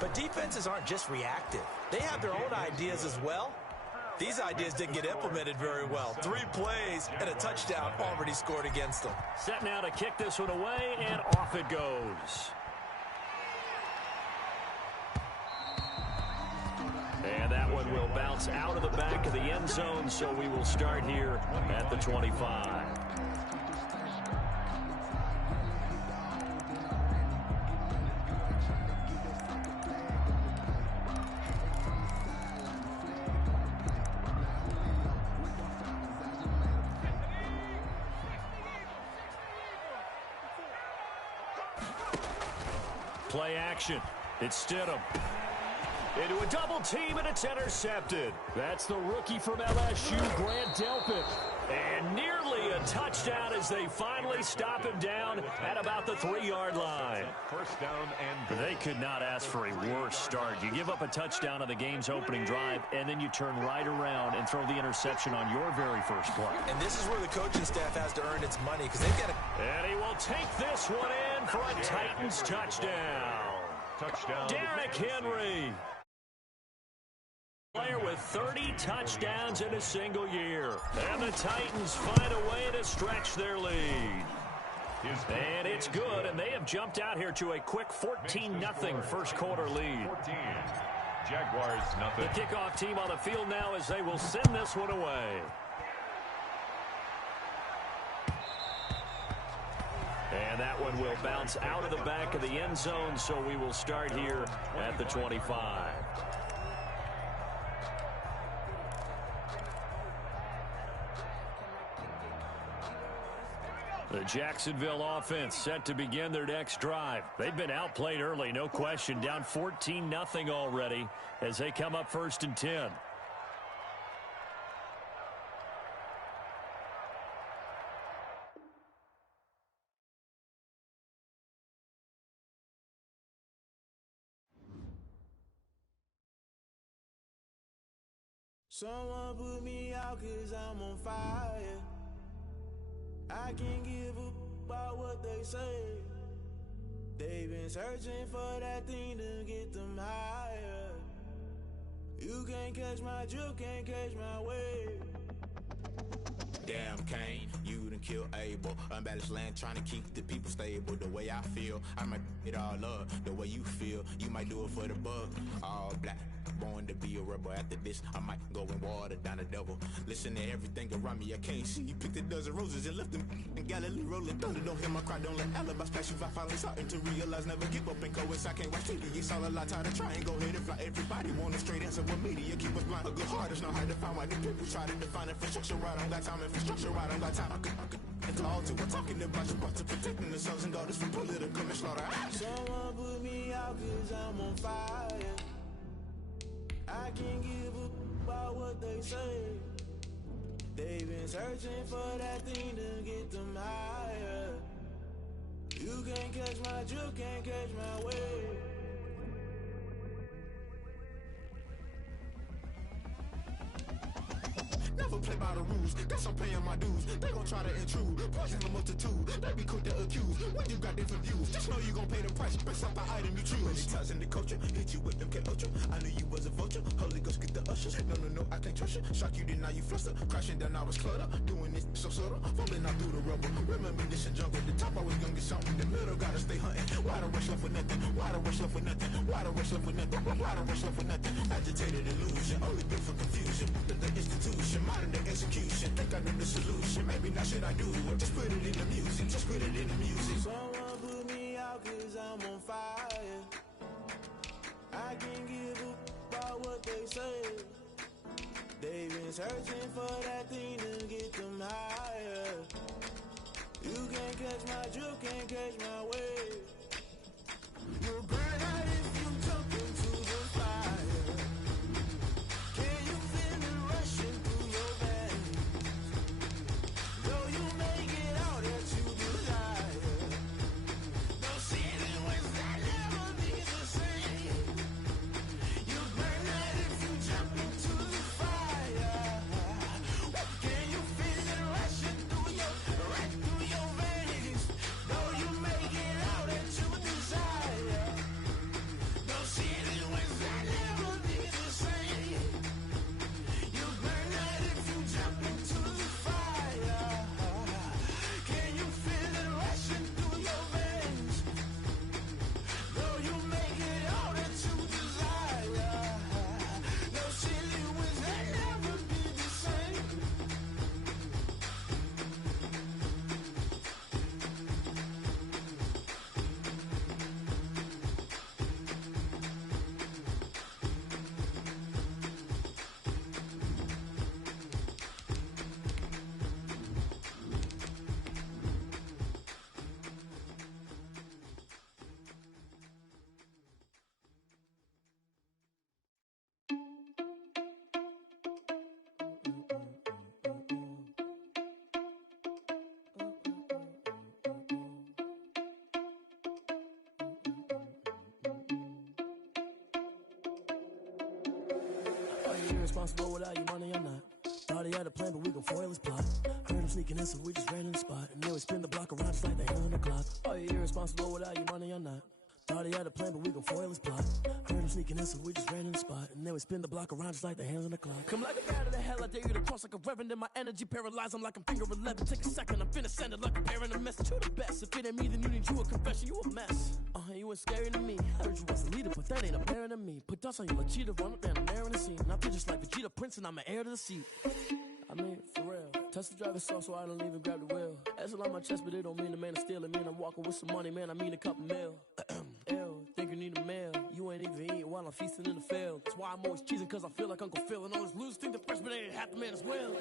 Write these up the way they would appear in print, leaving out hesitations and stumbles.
But defenses aren't just reactive. They have their own ideas as well. These ideas didn't get implemented very well. 3 plays and a touchdown already scored against them. Set now to kick this one away, and off it goes. And that one will bounce out of the back of the end zone, so we will start here at the 25. Play action. It's Stidham. Into a double team, and it's intercepted. That's the rookie from LSU, Grant Delpit. And nearly a touchdown as they finally stop him down at about the 3-yard line. First down and they could not ask for a worse start. You give up a touchdown on the game's opening drive, and then you turn right around and throw the interception on your very first play. And this is where the coaching staff has to earn its money because they've got to... And he will take this one in for a Titans touchdown. Derrick Henry. Player with 30 touchdowns in a single year. And the Titans find a way to stretch their lead. And it's good, and they have jumped out here to a quick 14-0 first quarter lead. 14. Jaguars nothing. The kickoff team on the field now as they will send this one away. And that one will bounce out of the back of the end zone, so we will start here at the 25. The Jacksonville offense set to begin their next drive. They've been outplayed early, no question. Down 14-0 already as they come up 1st and 10. Someone put me out 'cause I'm on fire. I can't give up about what they say. They've been searching for that thing to get them higher. You can't catch my drift, can't catch my wave. Damn, Kane, you done killed Abel. Unbalanced land, trying to keep the people stable. The way I feel, I might it all up. The way you feel, you might do it for the buck. All black, born to be a rebel. After this, I might go and water down the devil. Listen to everything around me, I can't see. You picked a dozen roses and left them in Galilee rolling thunder. Don't hear my cry, don't let alibis pass you. I finally starting to realize, never give up and coincide. Can't watch TV, it's all a lot. Tired of trying, go ahead and fly. Everybody want a straight answer with media. Keep us blind, a good heart is not hard to find. Why the people try to define infrastructure right? I don't got time, infrastructure right? I don't got time. I could call to. We're talking about you, about to protecting the sons and daughters from political and slaughter. Someone put me out 'cause I'm on fire. I can't give up about what they say. They've been searching for that thing to get them higher. You can't catch my drift, can't catch my wave. Never play by the rules, guess I'm paying my dues. They gon' try to intrude, poison the multitude. They be quick to accuse, when you got different views. Just know you gon' pay the price, based off the item you choose. Many times in the culture, hit you with them ultra. I knew you was a vulture, Holy Ghost get the ushers. No, I can't trust you. Shock you, then now you fluster. Crashing down, I was cluttered. Doing this so subtle, falling out through the rubble. Remember this in jungle, the top I was gonna get something. The middle gotta stay hunting. Why the rush left for nothing? Why the rush left for nothing? Why the rush left for nothing? Why the rush left for nothing? Agitated illusion, only built for confusion. The institution, modern day execution. Think I know the solution. Maybe not should I do it? Just put it in the music. Just put it in the music. Someone put me out 'cause I'm on fire. I can't give up about what they say. They've been searching for that thing to get them higher. You can't catch my drift, can't catch my wave. You'll burn out if you jump into the fire. Can you feel it rushing through your veins? Though you make it out that you desire. No ceiling was that never be the same. You burn out if you jump into the fire. Can you feel it rushing through your veins? Though you make it out that you irresponsible without your money or not? Thought he had a plan, but we gon' foil his plot. Heard him sneaking in, so we just ran in the spot. And then we spin the block around just like the hands on the clock. Are you irresponsible without your money or not? Thought he had a plan, but we gon' foil his plot. Heard him sneaking in, so we just ran in the spot. And then we spin the block around just like the hands on the clock. Come like a bat of the hell, I dare you to cross like a reverend. And my energy paralyzed, I'm like I'm finger 11. Take a second, I'm finna send it like a parent a message. You the best, if it ain't me, then you need you a confession. You a mess, you ain't scary to me. Heard you was a leader, but that ain't apparent to me. Put dust on you like cheetah, run up there and I'm in the scene. And I feel just like Vegeta Prince and I'm an heir to the seat. I mean, for real. Touch the driver's soft so I don't even grab the wheel. That's on my chest, but it don't mean the man is stealing. Man, I'm walking with some money, man, I mean a couple mil. Ew, think you need a meal. You ain't even eating while I'm feasting in the field. That's why I'm always cheesing, cause I feel like Uncle Phil. And all those losers think the freshman ain't half the man as well.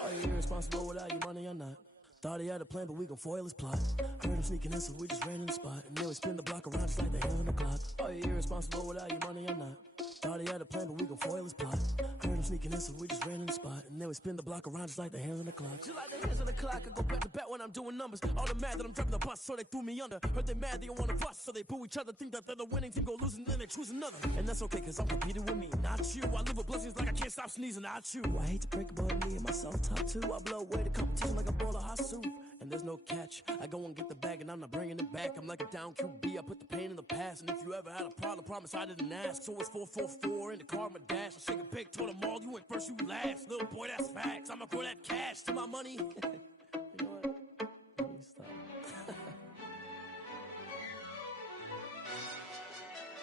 Are you irresponsible without your money or not? Thought he had a plan, but we gon' foil his plot. Heard him sneaking in, so we just ran in the spot. And then we spin the block around just like the hands on the clock. Are you irresponsible without your money or not? Thought he had a plan, but we gon' foil his plot. Heard him sneaking in, so we just ran in the spot. And then we spin the block around just like the hands on the clock. Just like the hands on the clock, I go back to back when I'm doing numbers. All the mad that I'm driving the bus, so they threw me under. Heard they mad, they don't wanna bust, so they boo each other. Think that they're the winning team, go losing, then they choose another. And that's okay, cause I'm competing with me, not you. I live with blessings like I can't stop sneezing, not you. I hate to break it, but me and myself top two. I blow away the competition like a bowl of hot soup. And there's no catch. I go and get the bag and I'm not bringing it back. I'm like a down QB, I put the pain in the past. And if you ever had a problem, promise I didn't ask. So it's 444 in the car, my dash. I shake a big, told them all, you ain't first, you last. Little boy, that's facts. I'ma throw that cash to my money. You know what? Let me stop.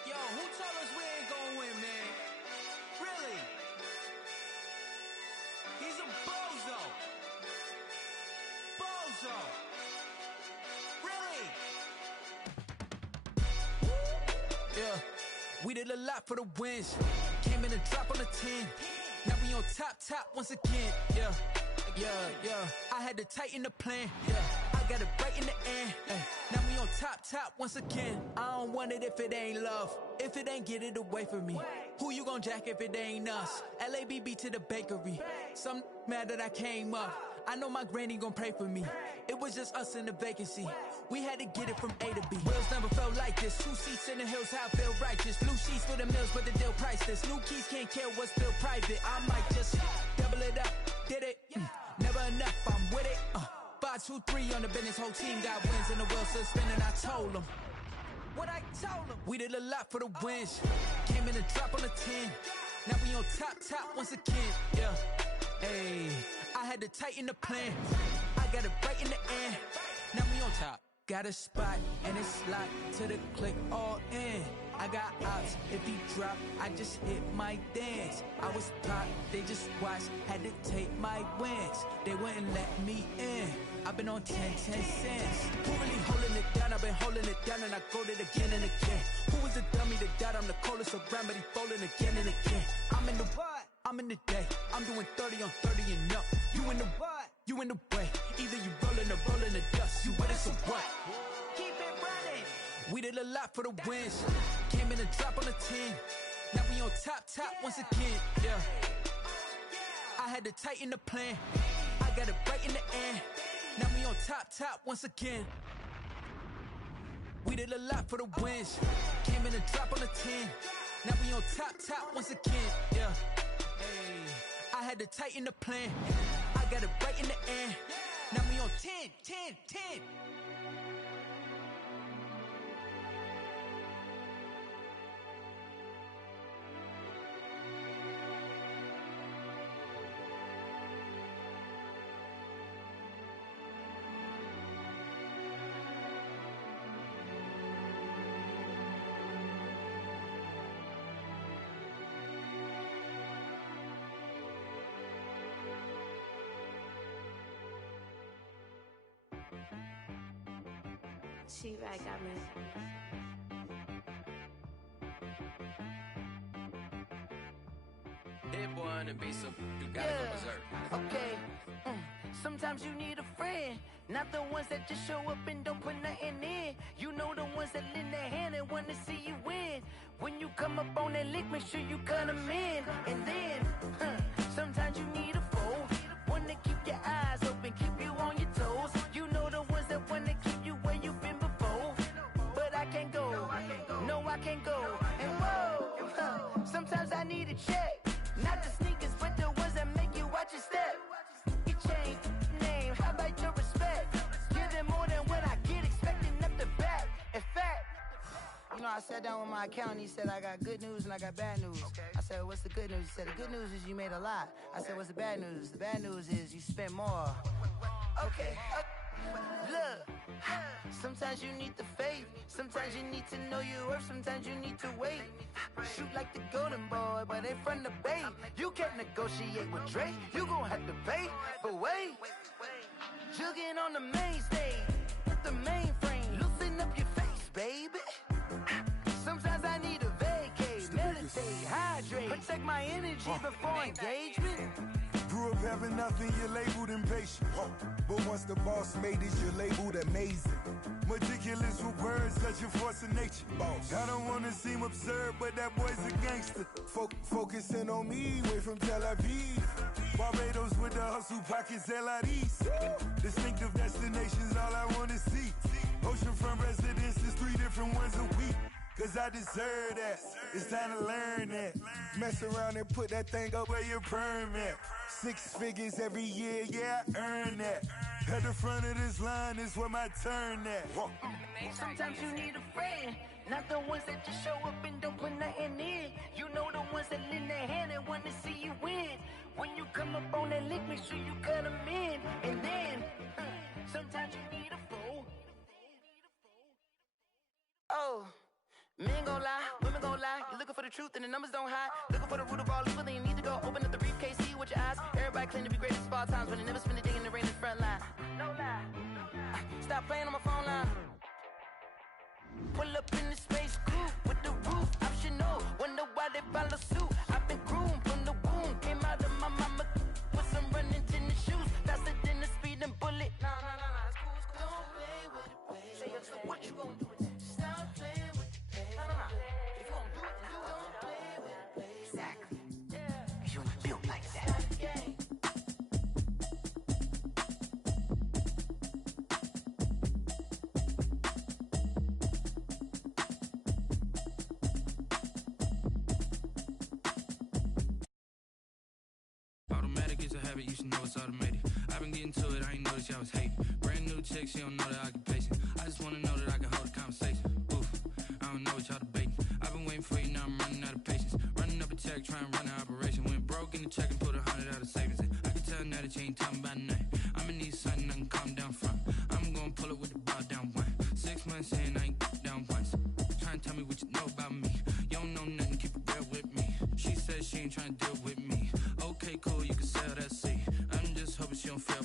Yo, who told us we ain't gonna win, man? Really? He's a bozo. Bozo. Really? Yeah, we did a lot for the wins. Came in a drop on the 10. Now we on top once again. Yeah. I had to tighten the plan. Yeah, I got it right in the end. Now we on top once again. I don't want it if it ain't love. If it ain't, get it away from me. Who you gon' jack if it ain't us? LABB to the bakery. Some mad that I came up. I know my granny gon' pray for me. It was just us in the vacancy. We had to get it from A to B. Wheels never felt like this. 2 seats in the hills, how I feel righteous. Blue sheets for the mills, but the deal priceless. New keys can't care what's still private. I might just double it up. Did it? Never enough, I'm with it. 5, 2, 3 on the business. Whole team got wins and the wheels still spinning. I told them what I told them. We did a lot for the wins. Came in a drop on the 10. Now we on top once again. Yeah. Hey, I had to tighten the plan. I got it right in the end. Now we on top. Got a spot and it's locked to the click all in. I got ops, if he drop, I just hit my dance. I was pop, they just watched, had to take my wins. They wouldn't let me in. I've been on 10 cents. Who really holding it down? I've been holding it down and I go it again and again. Who was the dummy that died? I'm the coldest around, but he folding again and again. I'm in the what? I'm in the day. I'm doing 30 on 30 and up. You in the what? You in the way. Either you rolling or rolling the dust. You with us or what? Keep it running. We did a lot for the wins. Came in a drop on the 10. Now we on top once again. Yeah. I had to tighten the plan. I got it right in the end. Now we on top once again. We did a lot for the wins. Came in a drop on the 10. Now we on top once again. Yeah. Hey, I had to tighten the plan. I got it right in the end. Now we on 10. She right got me. That boy on the beat, so you gotta go berserk. Okay. Sometimes you need a friend, not the ones that just show up and don't put nothing in. You know the ones that lend their hand and want to see you win. When you come up on that lick, make sure you cut them in. And then, sometimes you need a foe, one to keep your eyes open, keep you on your toes. You know the ones that want to keep you where you've been before. But I can't go, no I can't go. And whoa, sometimes I need a check, not to sneak I sat down with my accountant. He said, I got good news and I got bad news. Okay. I said, what's the good news? He said, the good news is you made a lot. I said, what's the bad news? The bad news is you spent more. Okay. Look, sometimes you need the faith. Sometimes you need to know your worth. Sometimes you need to wait. Shoot like the golden boy, but they from the bay. You can't negotiate with Drake. You gon' have to pay. But wait, jugging on the main stage with the mainframe. Loosen up your face, baby. Sometimes I need a vacate, meditate, hydrate, protect my energy before engagement. Grew up having nothing, you're labeled impatient. But once the boss made it, you're labeled amazing. Meticulous with words, such a force of nature. Boss. I don't wanna seem absurd, but that boy's a gangster. Focusing on me, way from Tel Aviv. Barbados with the hustle pockets, LIDs. Distinctive destinations, all I wanna see. Oceanfront residences, 3 different ones a week. Cause I deserve that, it's time to learn that. Mess around and put that thing up where your perm at. 6 figures every year, yeah, I earn that. At the front of this line is where my turn at. Sometimes you need a friend, not the ones that just show up and don't put nothing in. You know the ones that lend their hand and want to see you win. When you come up on that lick, make sure you cut them in. And then, sometimes you need a fool. Oh. Men gon' lie, women gon' lie. You're looking for the truth and the numbers don't hide. Looking for the root of all evil, then you need to go open up the briefcase, see with your eyes. Everybody claim to be great at small times, but they never spend a day in the rain in the front line. No lie. Stop playing on my phone line. Pull up in the space coupe with the roof optional. Wonder why they follow suit. I've been groomed from the womb. Came out of my mama with some running tennis shoes. Faster than the speeding bullet. No, it's cool, it's cool. Don't play with it, baby. Say so what you gon' do with that? Stop playing with it. If you gon' do it, then don't play with it, baby. Exactly. You ain't built like that. Automatic is a habit, you should know it's automated. I've been getting to it, I ain't noticed y'all was hating. Brand new chick, she don't know the occupation. I just wanna know that I can hold a conversation. Oof, I don't know what y'all debating. I've been waiting for you, now I'm running out of patience. Running up a check, trying to run an operation. Went broke in the check and put 100 out of savings in. I can tell now that you ain't talking about nothing. I'ma need something I can calm down from. I'm gonna pull it with the bar down one. 6 months in, I ain't down once. Trying to tell me what you know about me. You don't know nothing, keep it real with me. She said she ain't trying to deal with me. Okay, cool, you can sell that seat. I'm just hoping she don't fail.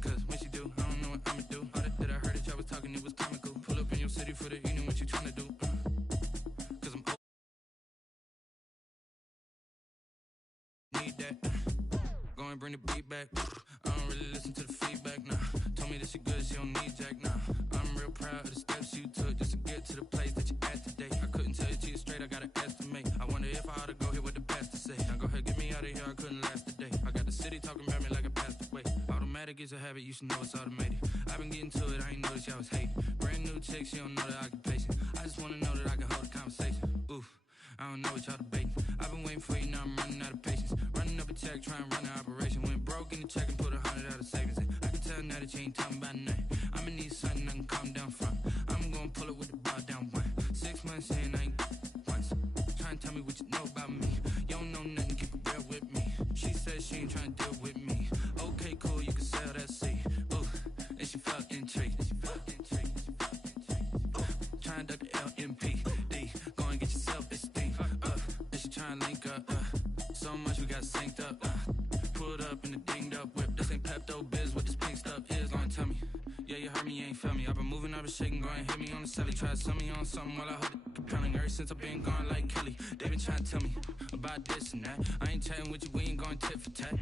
Cause when she do, I don't know what I'ma do. All that I heard that y'all was talking, it was comical. Pull up in your city for the evening, what you trying to do? Cause I'm need that. Go and bring the beat back. I don't really listen to the feedback, nah. Told me that she good, she don't need Jack, nah. I'm real proud of the steps you took just to get to the place that you at today. I couldn't tell you to you straight, I gotta estimate. I wonder if I ought to go here with the pastor say. Now go ahead, get me out of here, I couldn't last a day. I got the city talking about me like I passed away. Automatic is a habit, you should know it's automated. I've been getting to it, I ain't noticed y'all was hating. Brand new chick, she don't know the occupation. I just wanna know that I can hold a conversation. Oof, I don't know what y'all debating. I've been waiting for you, now I'm running out of patience. Running up a check, trying to run an operation. Went broke in the check and put 100 out of savings in. I can tell now that you ain't talking about nothing. I'ma need something I can calm down from. I'm gonna pull it with the bar down one. 6 months in, I ain't once. Trying to tell me what you know about me. You don't know nothing, keep it real with me. She said she ain't trying to deal with me. Okay, cool, you can sell that seat. Ooh, and she felt intrigued. Trying to duck the LMPD. Go and get your self-esteem. And she trying to link up. So much we got synced up. Pulled up in the dinged up whip. This ain't Pepto-Biz, what this pink stuff is. Gonna tell me. Yeah, you heard me, you ain't felt me. I've been moving, I've been shaking, go and hit me on the celly. Try to sell me on something while I hold it compelling. Ever since I've been gone like Kelly. They been trying to tell me about this and that. I ain't chatting with you, we ain't going tit for tat.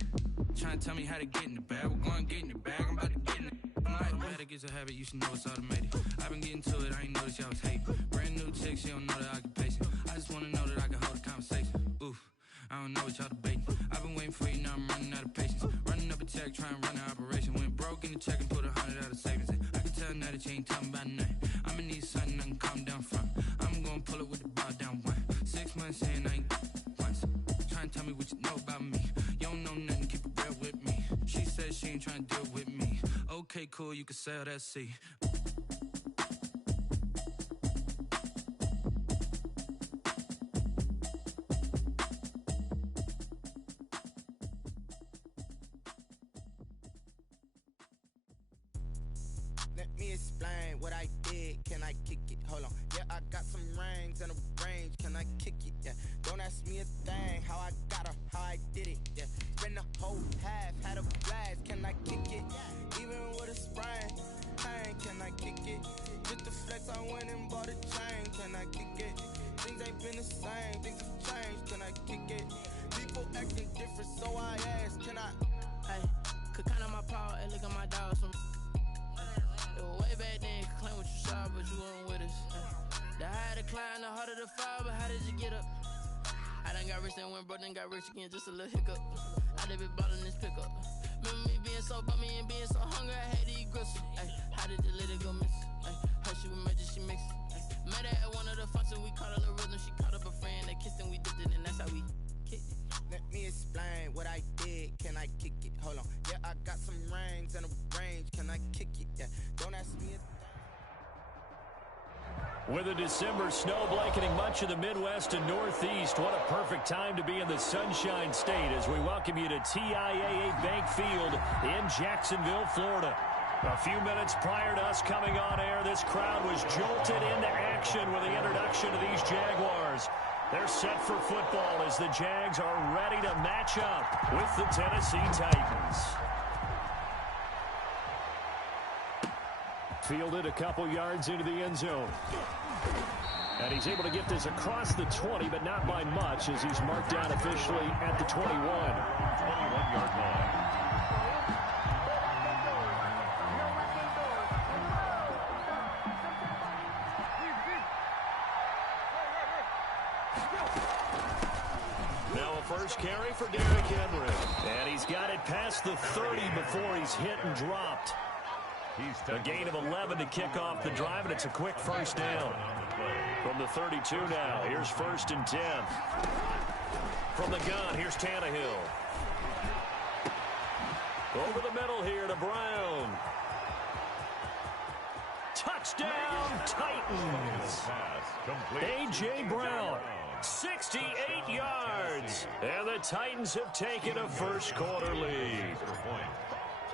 Trying to tell me how to get in the bag. We're going to get in the bag, I'm about to get in it. Automatic is a habit, you should know it's automated. I've been getting to it, I ain't noticed y'all was hating. Brand new chick, she don't know the occupation. I just wanna know that I can hold a conversation. Oof, I don't know what y'all debating. I've been waiting for you, now I'm running out of patience. Running up a check, trying to run an operation. Went broke in the check and put 100 out of savings in. I can tell now that you ain't talking about nothing. I'ma need something I can calm down from. I'm gonna pull it with the bar down one. 6 months in, I ain't once. Trying to tell me what you know about me. You don't know nothing, keep it real with me. She said she ain't trying to deal with me. Okay, cool, you can sell that seat. me explain what I did. Can I kick it? Hold on. Yeah, I got some rings and a range. Can I kick it? Yeah. Don't ask me a thing. How I got her, how I did it. Yeah. Spend the whole half, had a blast. Can I kick it? Even with a sprain. Pain, can I kick it? Just the flex, I went and bought a chain. Can I kick it? Things ain't been the same. Things have changed. Can I kick it? People acting different, so I ask. Can I? Hey, could count on my power and look at my dogs from. It was way back then, could claim what you saw, but you weren't with us. The higher the climb, the harder the fall, but how did you get up? I done got rich, then went broke, then got rich again, just a little hiccup. I done been ballin' this pickup. Remember me being so bummy and being so hungry, I had to eat gristle. Ay, how did the lady go miss? Ay, her she was major, she mixed. Met her at one of the functions, we caught a little rhythm, she caught up a friend, they kissed and we dipped it, and that's how we kicked it. Let me explain what I did. Can I kick it? Hold on. Yeah, I got some rings and a range. Can I kick it? Yeah. Don't ask me a With a December snow blanketing much of the Midwest and Northeast, what a perfect time to be in the Sunshine State as we welcome you to TIAA Bank Field in Jacksonville, Florida. A few minutes prior to us coming on air, this crowd was jolted into action with the introduction of these Jaguars. They're set for football as the Jags are ready to match up with the Tennessee Titans. Fielded a couple yards into the end zone. And he's able to get this across the 20, but not by much as he's marked down officially at the 21. 21-yard line. First carry for Derrick Henry. And he's got it past the 30 before he's hit and dropped. A gain of 11 to kick off the drive, and it's a quick first down. From the 32 now, here's 1st and 10. From the gun, here's Tannehill. Over the middle here to Brown. Touchdown, Titans. A.J. Brown. 68 yards, and the Titans have taken a first-quarter lead.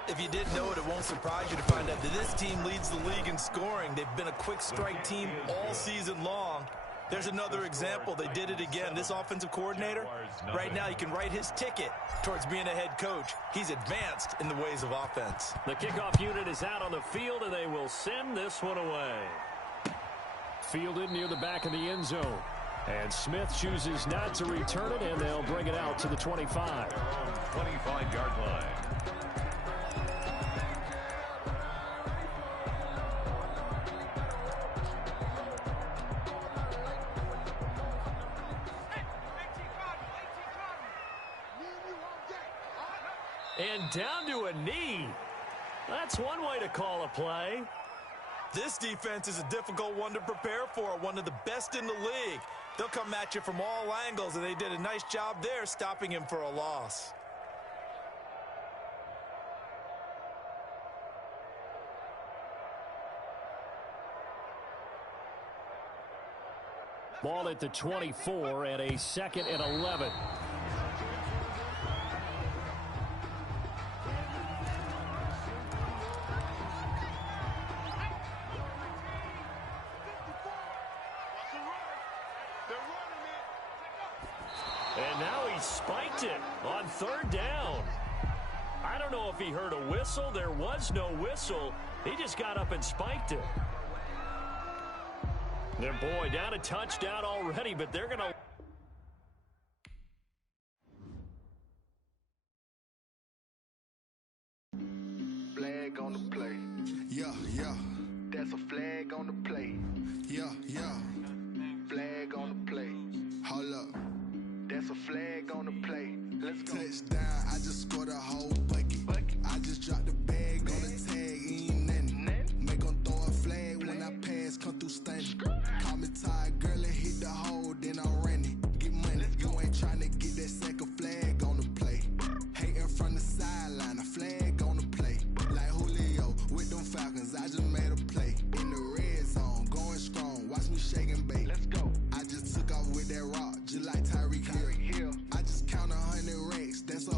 If you didn't know it, it won't surprise you to find out that this team leads the league in scoring. They've been a quick strike team all season long. There's another example. They did it again. This offensive coordinator, right now, you can write his ticket towards being a head coach. He's advanced in the ways of offense. The kickoff unit is out on the field, and they will send this one away. Fielded near the back of the end zone. And Smith chooses not to return it, and they'll bring it out to the 25. 25-yard line. And down to a knee. That's one way to call a play. This defense is a difficult one to prepare for, one of the best in the league. They'll come at you from all angles, and they did a nice job there stopping him for a loss. Ball at the 24 and a 2nd and 11. And now he spiked it on 3rd down. I don't know if he heard a whistle. There was no whistle. He just got up and spiked it. Their boy down a touchdown already, but they're going to... Flag on the play. Yeah, yeah. That's a flag on the play. Yeah, yeah. Flag on the play. Hold up. That's a flag on the play. Let's go. Touchdown, I just scored a whole bucket. I just dropped the bag on the tag, ain't nothing. Make them throw a flag when I pass, come through stunning. Call me tired, girl, and hit the hole, then I'm running. Get money, you ain't trying to get that second flag on the play. Hating from the sideline, a flag on the play. Like Julio with them Falcons, I just made a play. In the red zone, going strong, watch me shake and bake. Let's go. I just took off with that rock, just like Tyreek Hill. I just count 100 racks, that's a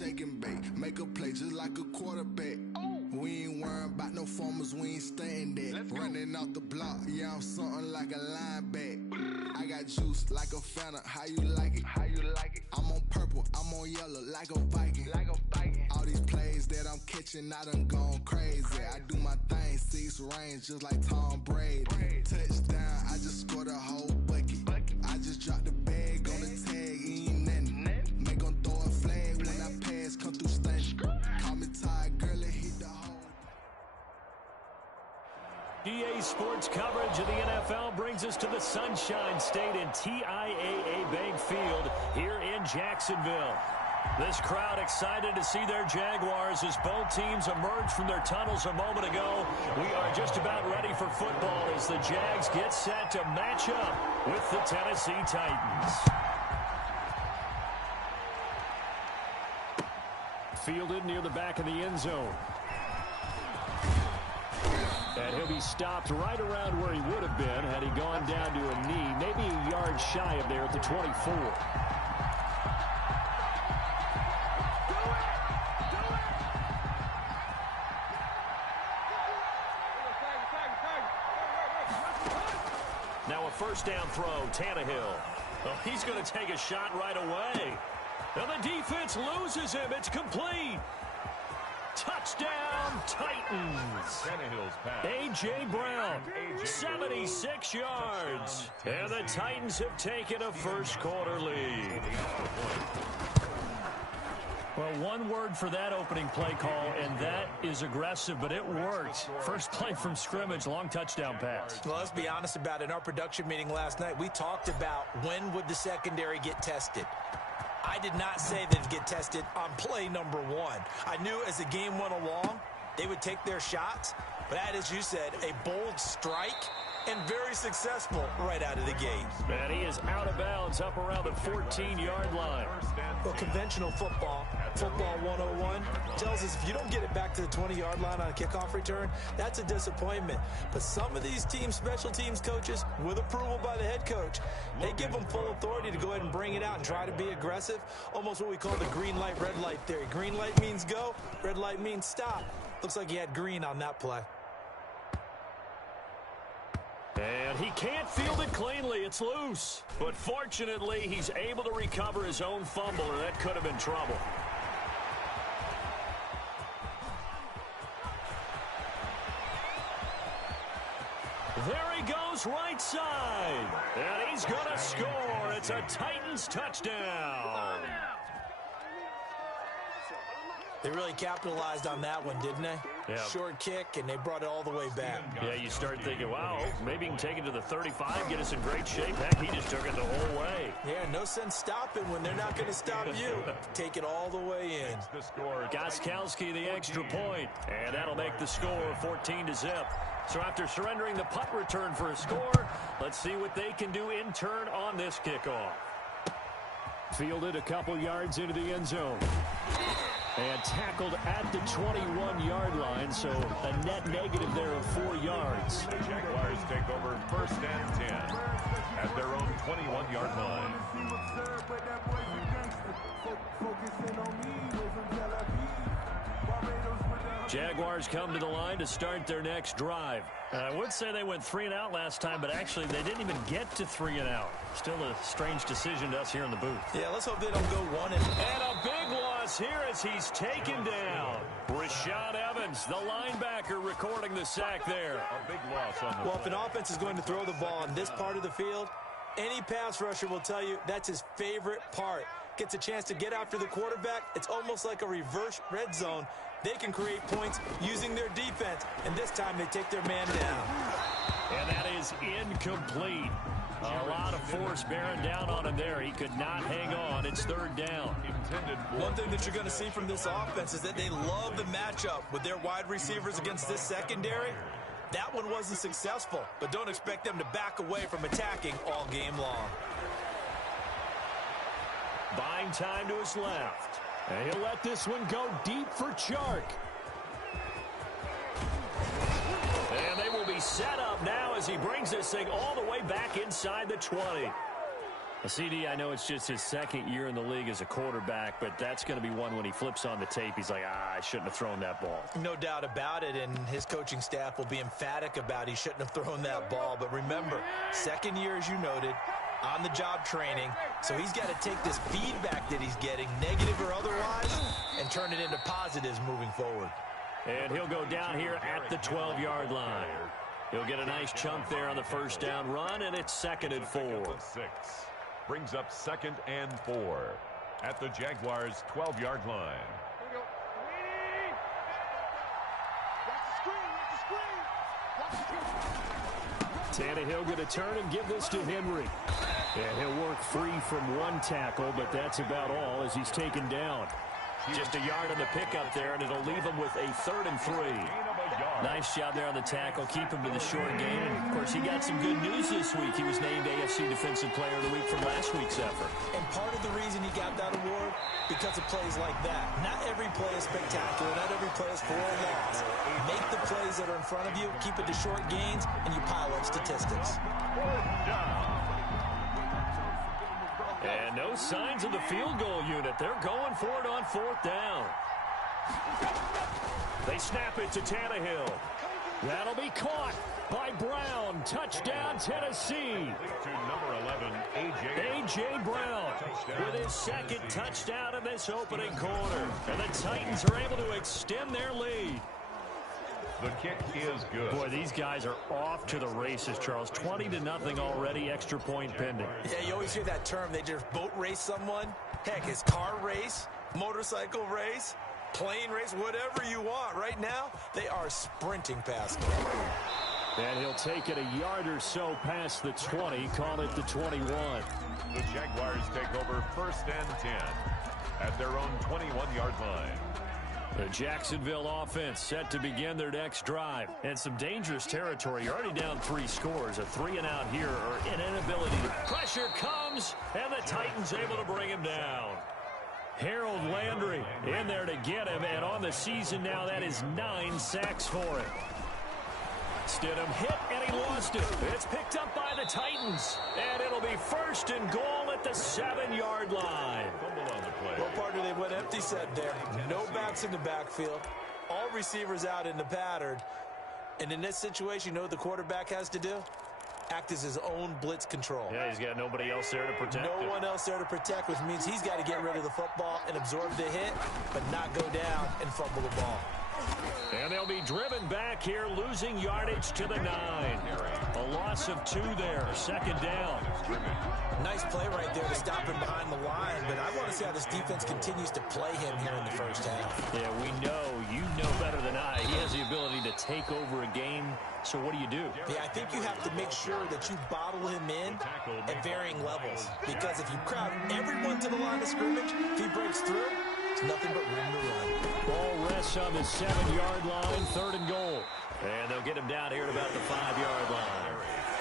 shake and bake. Make a play just like a quarterback. We ain't worrying about no formers, we ain't staying there. Running off the block, yeah, I'm something like a linebacker. I got juice like a Fanta, how you like it? How you like it? I'm on purple, I'm on yellow, like a Viking. Like a Viking. All these plays that I'm catching, I done gone crazy. I do my thing, 6 range, just like Tom Brady. Touchdown, I just scored a whole bucket. I just dropped the bag on the tag, ain't nothing. Make them throw a flag when I pass, come through stunning. Call me Ty Gurley, hit the hole. EA Sports coverage of the NFL brings us to the Sunshine State in TIAA Bank Field here in Jacksonville. This crowd excited to see their Jaguars as both teams emerge from their tunnels a moment ago. We are just about ready for football as the Jags get set to match up with the Tennessee Titans. Fielded near the back of the end zone. And he'll be stopped right around where he would have been had he gone down to a knee, maybe a yard shy of there at the 24. Now a first down throw, Tannehill. Oh, he's going to take a shot right away. And the defense loses him. It's complete. Touchdown, Titans. A.J. Brown, 76 yards. And the Titans have taken a first-quarter lead. Well, one word for that opening play call, and that is aggressive, but it worked. First play from scrimmage, long touchdown pass. Well, let's be honest about it. In our production meeting last night, we talked about when would the secondary get tested. I did not say they'd get tested on play number 1. I knew as the game went along, they would take their shots. But that, as you said, a bold strike and very successful right out of the gate. And he is out of bounds up around the 14-yard line. Well, conventional football 101, tells us if you don't get it back to the 20-yard line on a kickoff return, that's a disappointment. But some of these teams, special teams coaches, with approval by the head coach, they give them full authority to go ahead and bring it out and try to be aggressive, almost what we call the green light, red light theory. Green light means go, red light means stop. Looks like he had green on that play. And he can't field it cleanly. It's loose. But fortunately, he's able to recover his own fumble, or that could have been trouble. There he goes right side. And he's going to score. It's a Titans touchdown. They really capitalized on that one, didn't they? Yeah. Short kick, and they brought it all the way back. Yeah, you start thinking, wow, maybe he can take it to the 35, get us in great shape. Heck, he just took it the whole way. Yeah, no sense stopping when they're not going to stop you. Take it all the way in. Gostkowski, the extra point, and that'll make the score 14-0. So after surrendering the punt return for a score, let's see what they can do in turn on this kickoff. Fielded a couple yards into the end zone. And tackled at the 21-yard line, so a net negative there of 4 yards. The Jaguars take over first and 10 at their own 21-yard line. Jaguars come to the line to start their next drive. I would say they went 3 and out last time, but actually they didn't even get to 3 and out. Still a strange decision to us here in the booth. Yeah, let's hope they don't go 1 and... And a big loss here as he's taken down. Rashad Evans, the linebacker, recording the sack there. A big loss on the Well, if an offense is going to throw the ball in this part of the field, any pass rusher will tell you that's his favorite part. Gets a chance to get after the quarterback. It's almost like a reverse red zone. They can create points using their defense, and this time they take their man down. And that is incomplete. A lot of force bearing down on him there. He could not hang on. It's 3rd down. One thing that you're going to see from this offense is that they love the matchup with their wide receivers against this secondary. That one wasn't successful, but don't expect them to back away from attacking all game long. Buying time to his left. And he'll let this one go deep for Chark. And they will be set up now as he brings this thing all the way back inside the 20. CD, I know it's just his second year in the league as a quarterback, but that's going to be one when he flips on the tape. He's like, I shouldn't have thrown that ball. No doubt about it, and his coaching staff will be emphatic about he shouldn't have thrown that ball. But remember, second year, as you noted, on-the-job training, so he's got to take this feedback that he's getting, negative or otherwise, and turn it into positives moving forward. And he'll go down here at the 12-yard line. He'll get a nice chunk there on the first down run, and it's 2nd and 4. Brings up 2nd and 4 at the Jaguars' 12-yard line. Tannehill going to turn and give this to Henry. And he'll work free from one tackle, but that's about all as he's taken down. Just a yard on the pickup there, and it'll leave him with a 3rd and 3. Nice job there on the tackle. Keep him to the short game. And, of course, he got some good news this week. He was named AFC Defensive Player of the Week from last week's effort. And part of the reason he got that award, because of plays like that. Not every play is spectacular. Not every play is for a loss. Make the plays that are in front of you, keep it to short gains, and you pile up statistics. And no signs of the field goal unit. They're going for it on 4th down. They snap it to Tannehill. That'll be caught by Brown. Touchdown, Tennessee. To number 11, A.J. Brown with his 2nd touchdown in this opening quarter. And the Titans are able to extend their lead. The kick is good. Boy, these guys are off to the races, Charles. 20-0 already, extra point pending. Yeah, you always hear that term. They just boat race someone. Heck, it's car race, motorcycle race, plane race, whatever you want. Right now, they are sprinting past them. And he'll take it a yard or so past the 20, call it the 21. The Jaguars take over 1st and 10 at their own 21-yard line. The Jacksonville offense set to begin their next drive. And some dangerous territory. You're already down 3 scores. A 3-and-out here or an inability to... Pressure comes, and the Titans able to bring him down. Harold Landry in there to get him, and on the season now, that is 9 sacks for him. Stidham hit, and he lost it. It's picked up by the Titans, and it'll be 1st and goal at the 7-yard line. Well, partner, they went empty set there. No backs in the backfield. All receivers out in the pattern. And in this situation, you know what the quarterback has to do? Act as his own blitz control. Yeah, he's got nobody else there to protect him. No one else there to protect, which means he's got to get rid of the football and absorb the hit, but not go down and fumble the ball. And they'll be driven back here, losing yardage to the 9. A loss of 2 there, 2nd down. Nice play right there to stop him behind the line, but I want to see how this defense continues to play him here in the first half. Yeah, we know. You know better than I. He has the ability to take over a game, so what do? Yeah, I think you have to make sure that you bottle him in at varying levels, because if you crowd everyone to the line of scrimmage, if he breaks through, it's nothing but room to run. Ball rests on the 7-yard line, 3rd and goal. And they'll get him down here at about the 5-yard line.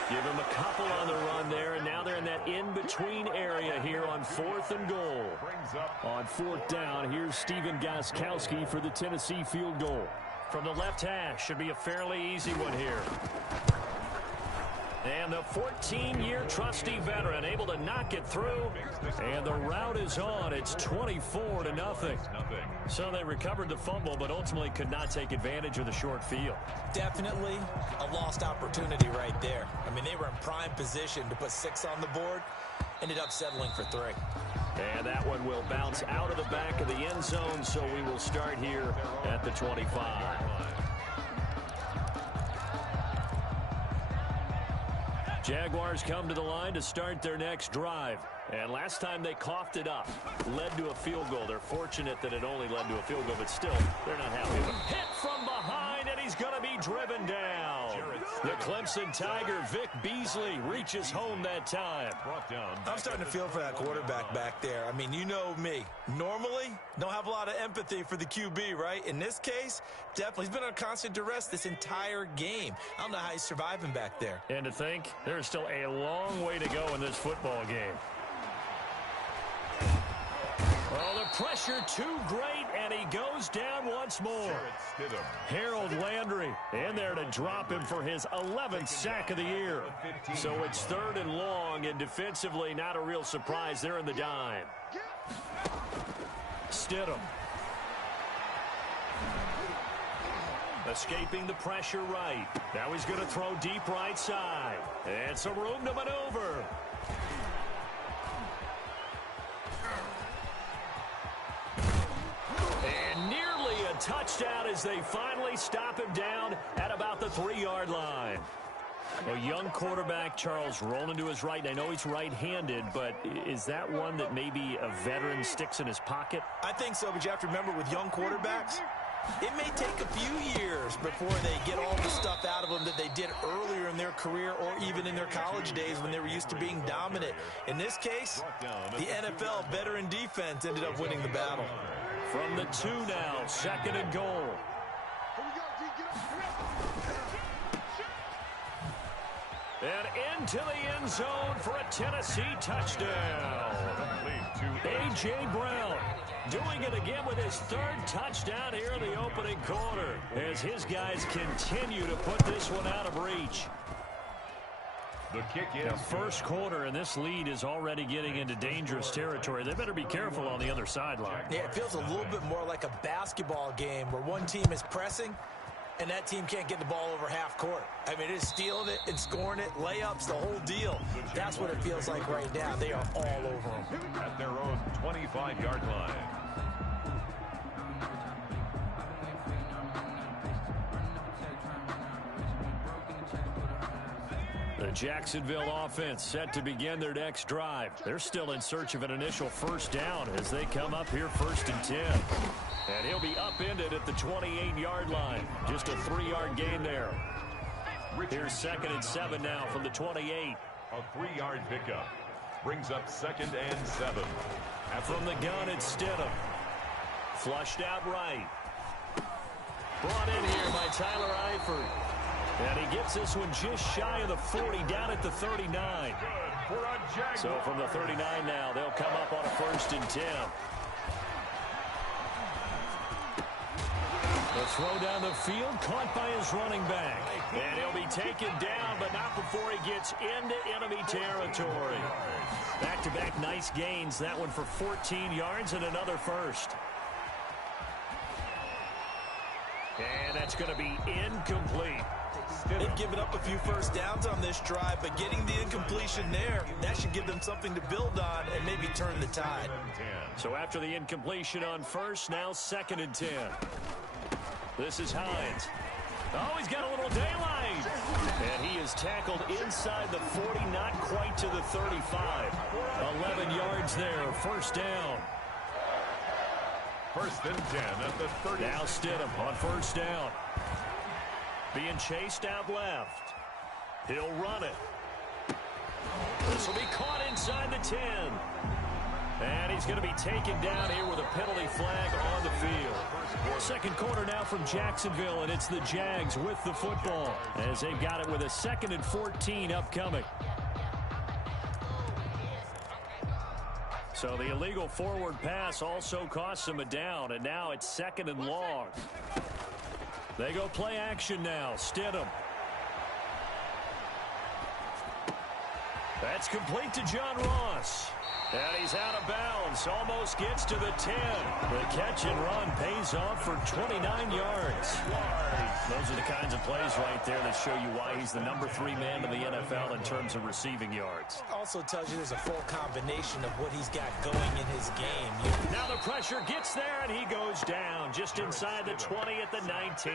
Give him a couple on the run there, and now they're in that in-between area here on 4th and goal. On 4th down, here's Steven Gostkowski for the Tennessee field goal. From the left hash, should be a fairly easy one here. And the 14-year trusty veteran able to knock it through. And the route is on. It's 24-0. So they recovered the fumble, but ultimately could not take advantage of the short field. Definitely a lost opportunity right there. I mean, they were in prime position to put 6 on the board. Ended up settling for 3. And that one will bounce out of the back of the end zone, so we will start here at the 25. Jaguars come to the line to start their next drive. And last time they coughed it up, led to a field goal. They're fortunate that it only led to a field goal, but still, they're not happy. Hit from behind, and he's going to be driven down. The Clemson Tiger, Vic Beasley, reaches home that time. I'm starting to feel for that quarterback back there. I mean, you know me. Normally, don't have a lot of empathy for the QB, right? In this case, definitely. He's been on constant duress this entire game. I don't know how he's surviving back there. And to think, there's still a long way to go in this football game. Oh, the pressure too great, and he goes down once once more. Harold Landry in there to drop him for his 11th sack of the year. So it's 3rd and long, and defensively not a real surprise. They're in the dime. Stidham. Escaping the pressure right. Now he's going to throw deep right side. And some room to maneuver. And nearly a touchdown as they finally stop him down at about the 3-yard line. A young quarterback, Charles, rolling to his right. I know he's right-handed, but is that one that maybe a veteran sticks in his pocket? I think so, but you have to remember with young quarterbacks, it may take a few years before they get all the stuff out of them that they did earlier in their career or even in their college days when they were used to being dominant. In this case, the NFL veteran defense ended up winning the battle. From the 2 now, 2nd and goal. And into the end zone for a Tennessee touchdown. A.J. Brown doing it again with his 3rd touchdown here in the opening quarter as his guys continue to put this one out of reach. The kick is the first quarter, and this lead is already getting into dangerous territory. They better be careful on the other sideline. Yeah, it feels a little bit more like a basketball game where one team is pressing and that team can't get the ball over half court. I mean, it is stealing it and scoring it, layups, the whole deal. That's what it feels like right now. They are all over them. At their own 25-yard line. The Jacksonville offense set to begin their next drive. They're still in search of an initial first down as they come up here 1st and 10. And he'll be upended at the 28-yard line. Just a 3-yard gain there. Here's 2nd and 7 now from the 28. A 3-yard pickup. Brings up 2nd and 7. From the gun, it's Stidham. Flushed out right. Brought in here by Tyler Eifert. And he gets this one just shy of the 40, down at the 39. So from the 39 now, they'll come up on a 1st and 10. The throw down the field, caught by his running back. And he'll be taken down, but not before he gets into enemy territory. Back-to-back nice gains. That one for 14 yards and another first. And that's going to be incomplete. They've given up a few first downs on this drive, but getting the incompletion there, that should give them something to build on and maybe turn the tide. So after the incompletion on first, now 2nd and 10. This is Hines. Oh, he's got a little daylight. And he is tackled inside the 40, not quite to the 35. 11 yards there, 1st down. 1st and 10 at the 30. Now Stidham on 1st down. Being chased out left. He'll run it. This will be caught inside the 10. And he's going to be taken down here with a penalty flag on the field. 2nd quarter now from Jacksonville, and it's the Jags with the football as they've got it with a 2nd and 14 upcoming. So the illegal forward pass also costs him a down, and now it's 2nd and long. They go play action now. Stidham. That's complete to John Ross. And he's out of bounds. Almost gets to the 10. The catch and run pays off for 29 yards. Those are the kinds of plays right there that show you why he's the number 3 man in the NFL in terms of receiving yards. Also tells you there's a full combination of what he's got going in his game. Now the pressure gets there, and he goes down just inside the 20 at the 19.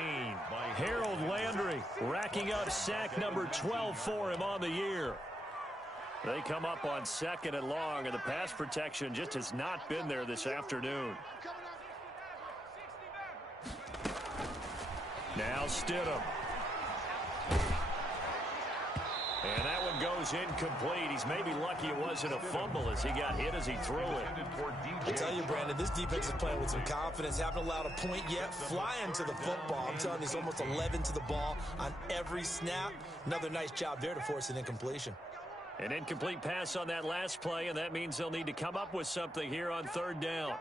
Harold Landry racking up sack number 12 for him on the year. They come up on 2nd and long, and the pass protection just has not been there this afternoon. Now Stidham. And that one goes incomplete. He's maybe lucky it wasn't a fumble as he got hit as he threw it. I tell you, Brandon, this defense is playing with some confidence. Haven't allowed a point yet. Flying to the football. I'm telling you, it's almost 11 to the ball on every snap. Another nice job there to force an incompletion. An incomplete pass on that last play, and that means they'll need to come up with something here on 3rd down.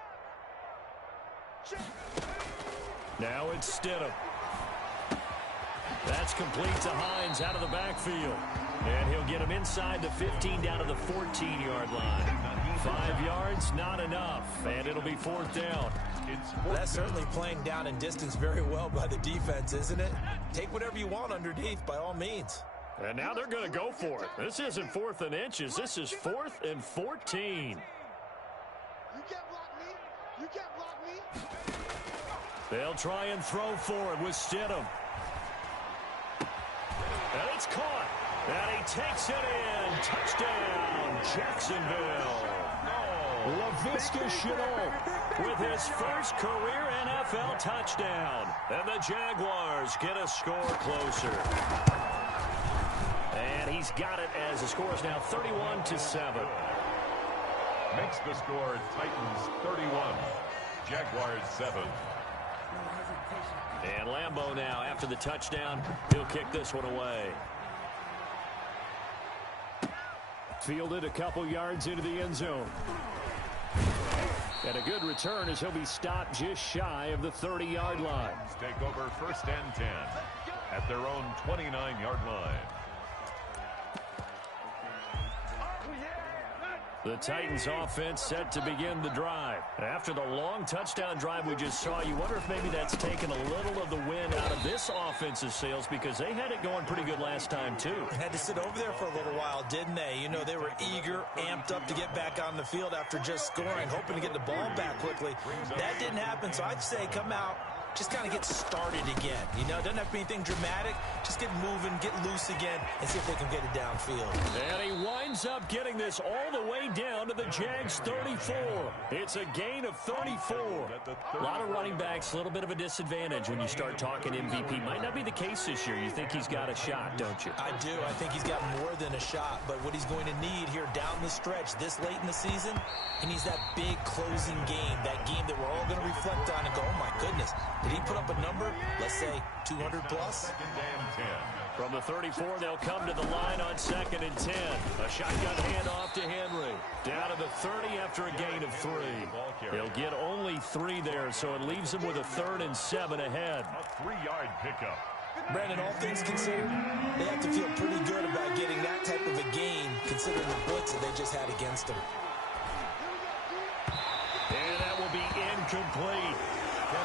Now it's Stidham. That's complete to Hines out of the backfield. And he'll get him inside the 15 down to the 14-yard line. 5 yards, not enough. And it'll be 4th down. That's certainly playing down and distance very well by the defense, isn't it? Take whatever you want underneath by all means. And now they're going to go for it. This isn't 4th and inches. This is 4th and 14. You can't block me. You can't block me. They'll try and throw for it with Stidham. And it's caught. And he takes it in. Touchdown, Jacksonville. Laviska Shenault with his first career NFL touchdown. And the Jaguars get a score closer. And he's got it as the score is now 31-7. Makes the score Titans 31, Jaguars 7. And Lambeau now, after the touchdown, he'll kick this one away. Fielded a couple yards into the end zone. And a good return as he'll be stopped just shy of the 30-yard line. Take over 1st and 10 at their own 29-yard line. The Titans offense set to begin the drive. After the long touchdown drive we just saw, you wonder if maybe that's taken a little of the wind out of this offensive sails because they had it going pretty good last time too. Had to sit over there for a little while, didn't they? You know, they were eager, amped up to get back on the field after just scoring, hoping to get the ball back quickly. That didn't happen, so I'd say come out, just kind of get started again. You know, it doesn't have to be anything dramatic. Just get moving, get loose again, and see if they can get it downfield. And he winds up getting this all the way down to the Jags 34. It's a gain of 34. A lot of running backs, a little bit of a disadvantage when you start talking MVP. Might not be the case this year. You think he's got a shot, don't you? I do. I think he's got more than a shot. But what he's going to need here down the stretch this late in the season, he needs that big closing game, that game that we're all going to reflect on and go, oh, my goodness. Did he put up a number, let's say, 200 plus? From the 34, they'll come to the line on 2nd and 10. A shotgun handoff to Henry. Down to the 30 after a gain of 3. He'll get only 3 there, so it leaves him with a 3rd and 7 ahead. A 3-yard pickup. Brandon, all things considered, they have to feel pretty good about getting that type of a gain, considering the blitz that they just had against them. And that will be incomplete.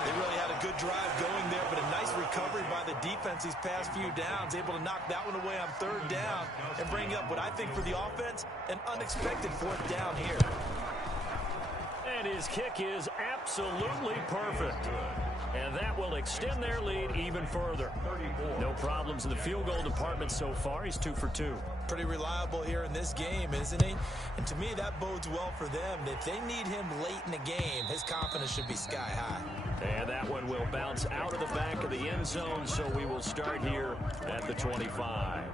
They really had a good drive going there, but a nice recovery by the defense these past few downs, able to knock that one away on 3rd down and bring up what I think for the offense, an unexpected 4th down here. And his kick is absolutely perfect. And that will extend their lead even further. No problems in the field goal department so far. He's 2 for 2. Pretty reliable here in this game, isn't he? And to me, that bodes well for them. If they need him late in the game, his confidence should be sky high. And that one will bounce out of the back of the end zone, so we will start here at the 25.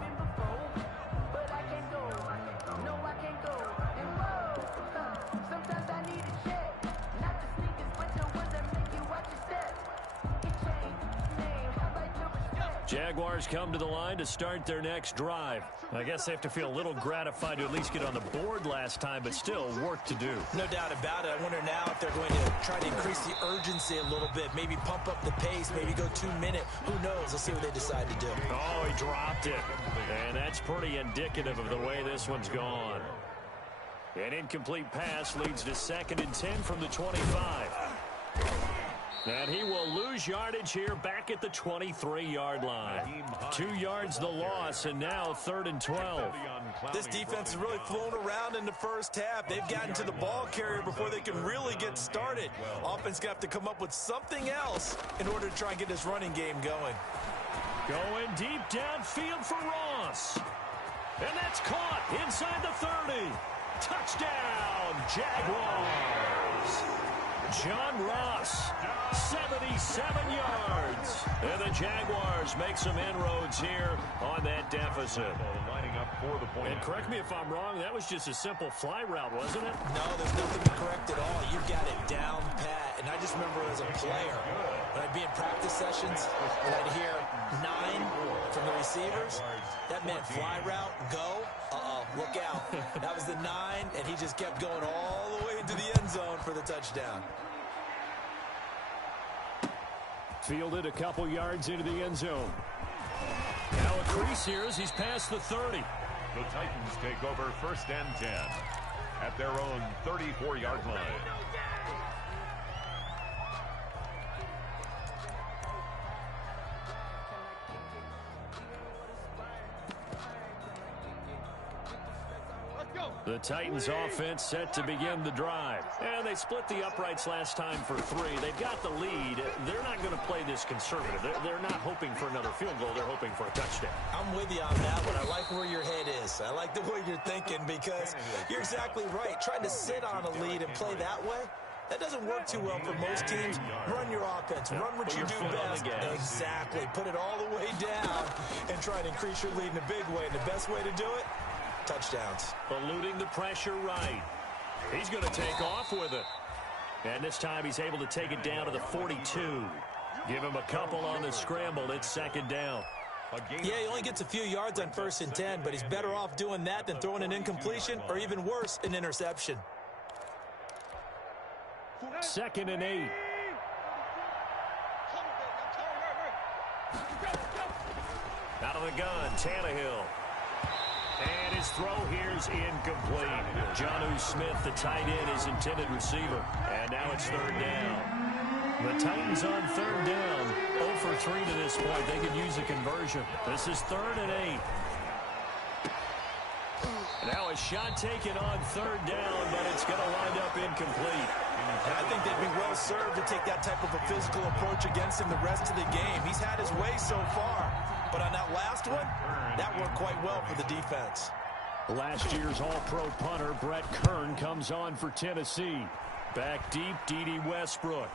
Jaguars come to the line to start their next drive. I guess they have to feel a little gratified to at least get on the board last time, but still work to do. No doubt about it. I wonder now if they're going to try to increase the urgency a little bit, maybe pump up the pace, maybe go 2-minute. Who knows? Let's see what they decide to do. Oh, he dropped it. And that's pretty indicative of the way this one's gone. An incomplete pass leads to 2nd and 10 from the 25. And he will lose yardage here back at the 23-yard line. 2 yards the loss, and now 3rd and 12. This defense has really flown around in the first half. They've gotten to the ball carrier before they can really get started. Offense going to have to come up with something else in order to try and get this running game going. Going deep downfield for Ross. And that's caught inside the 30. Touchdown, Jaguars. John Ross, 77 yards. And the Jaguars make some inroads here on that deficit. Lining up for the point. And correct me if I'm wrong, that was just a simple fly route, wasn't it? No, there's nothing to correct at all. You've got it down pat. And I just remember as a player, when I'd be in practice sessions, and I'd hear 9 from the receivers, that meant fly route, go. Look out. That was the 9, and he just kept going all the way into the end zone for the touchdown. Fielded a couple yards into the end zone. Now a crease here as he's past the 30. The Titans take over 1st and 10 at their own 34-yard line. The Titans offense set to begin the drive. And they split the uprights last time for 3. They've got the lead. They're not going to play this conservative. They're not hoping for another field goal. They're hoping for a touchdown. I'm with you on that one. I like where your head is. I like the way you're thinking because you're exactly right. Trying to sit on a lead and play that way, that doesn't work too well for most teams. Run your offense. Run what you do best. Exactly. Put it all the way down and try to increase your lead in a big way. And the best way to do it, touchdowns. Eluding the pressure right. He's going to take off with it. And this time he's able to take it down to the 42. Give him a couple on the scramble. It's 2nd down. Yeah, he only gets a few yards on 1st and 10, but he's better off doing that than throwing an incompletion or even worse, an interception. 2nd and 8. Out of the gun, Tannehill. And his throw here's incomplete. Jonnu Smith, the tight end, his intended receiver. And now it's 3rd down. The Titans on 3rd down. 0 for 3 to this point. They could use a conversion. This is 3rd and 8. Now a shot taken on 3rd down, but it's going to wind up incomplete. And I think they'd be well served to take that type of a physical approach against him the rest of the game. He's had his way so far. But on that last one, that worked quite well for the defense. Last year's All-Pro punter, Brett Kern, comes on for Tennessee. Back deep, D.D. Westbrook.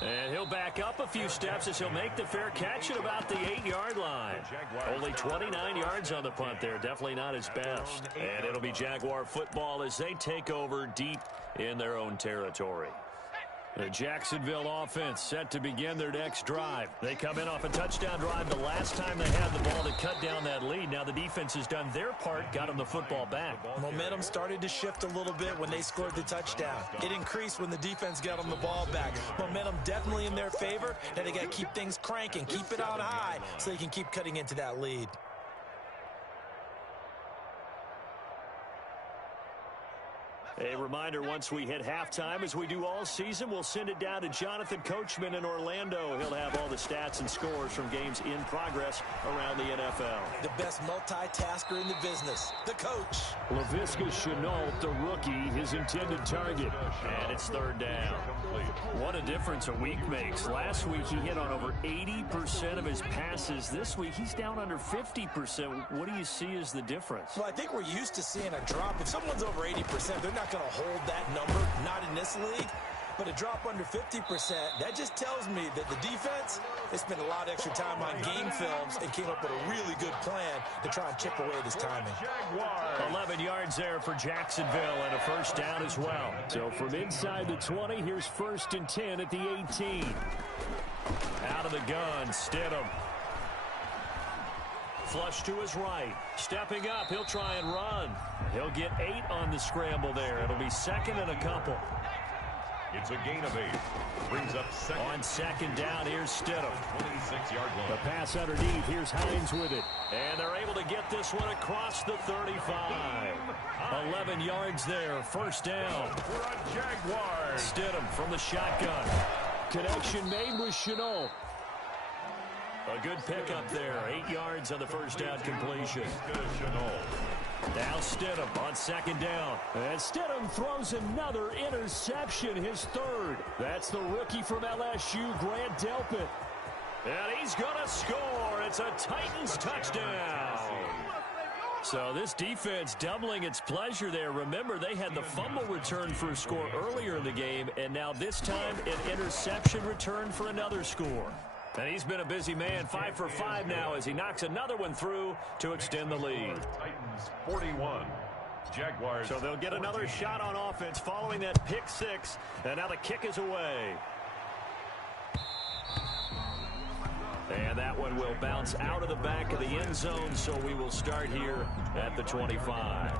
And he'll back up a few steps as he'll make the fair catch at about the 8-yard line. Only 29 yards on the punt there. Definitely not his best. And it'll be Jaguar football as they take over deep in their own territory. The Jacksonville offense set to begin their next drive. They come in off a touchdown drive the last time they had the ball to cut down that lead. Now the defense has done their part, got them the football back. Momentum started to shift a little bit when they scored the touchdown. It increased when the defense got them the ball back. Momentum definitely in their favor. Now they got to keep things cranking, keep it on high so they can keep cutting into that lead. A reminder, once we hit halftime, as we do all season, we'll send it down to Jonathan Coachman in Orlando. He'll have all the stats and scores from games in progress around the NFL. The best multitasker in the business, the coach. Laviska Shenault, the rookie, his intended target. And it's 3rd down. What a difference a week makes. Last week, he hit on over 80% of his passes. This week, he's down under 50%. What do you see as the difference? Well, I think we're used to seeing a drop. If someone's over 80%, they're not going to hold that number, not in this league. But a drop under 50%, that just tells me that the defense has spent a lot of extra time on game films and came up with a really good plan to try and chip away this timing. 11 yards there for Jacksonville and a 1st down as well. So from inside the 20, here's 1st and 10 at the 18. Out of the gun, Stidham. Flush to his right. Stepping up, he'll try and run. He'll get 8 on the scramble there. It'll be 2nd and a couple. It's a gain of 8. Brings up 2nd. On 2nd down, here's Stidham. 26-yard line. The pass underneath. Here's Hines with it. And they're able to get this one across the 35. 11 yards there. 1st down. For a Jaguars. Stidham from the shotgun. Connection made with Shenault. A good pickup there. 8 yards on the 1st down completion. Now Stidham on 2nd down. And Stidham throws another interception, his 3rd. That's the rookie from LSU, Grant Delpit. And he's going to score. It's a Titans touchdown. So this defense doubling its pleasure there. Remember, they had the fumble return for a score earlier in the game, and now this time an interception return for another score. And he's been a busy man, 5 for 5 now as he knocks another one through to extend the lead. Titans 41. Jaguars. So they'll get another shot on offense following that pick 6. And now the kick is away. And that one will bounce out of the back of the end zone, so we will start here at the 25.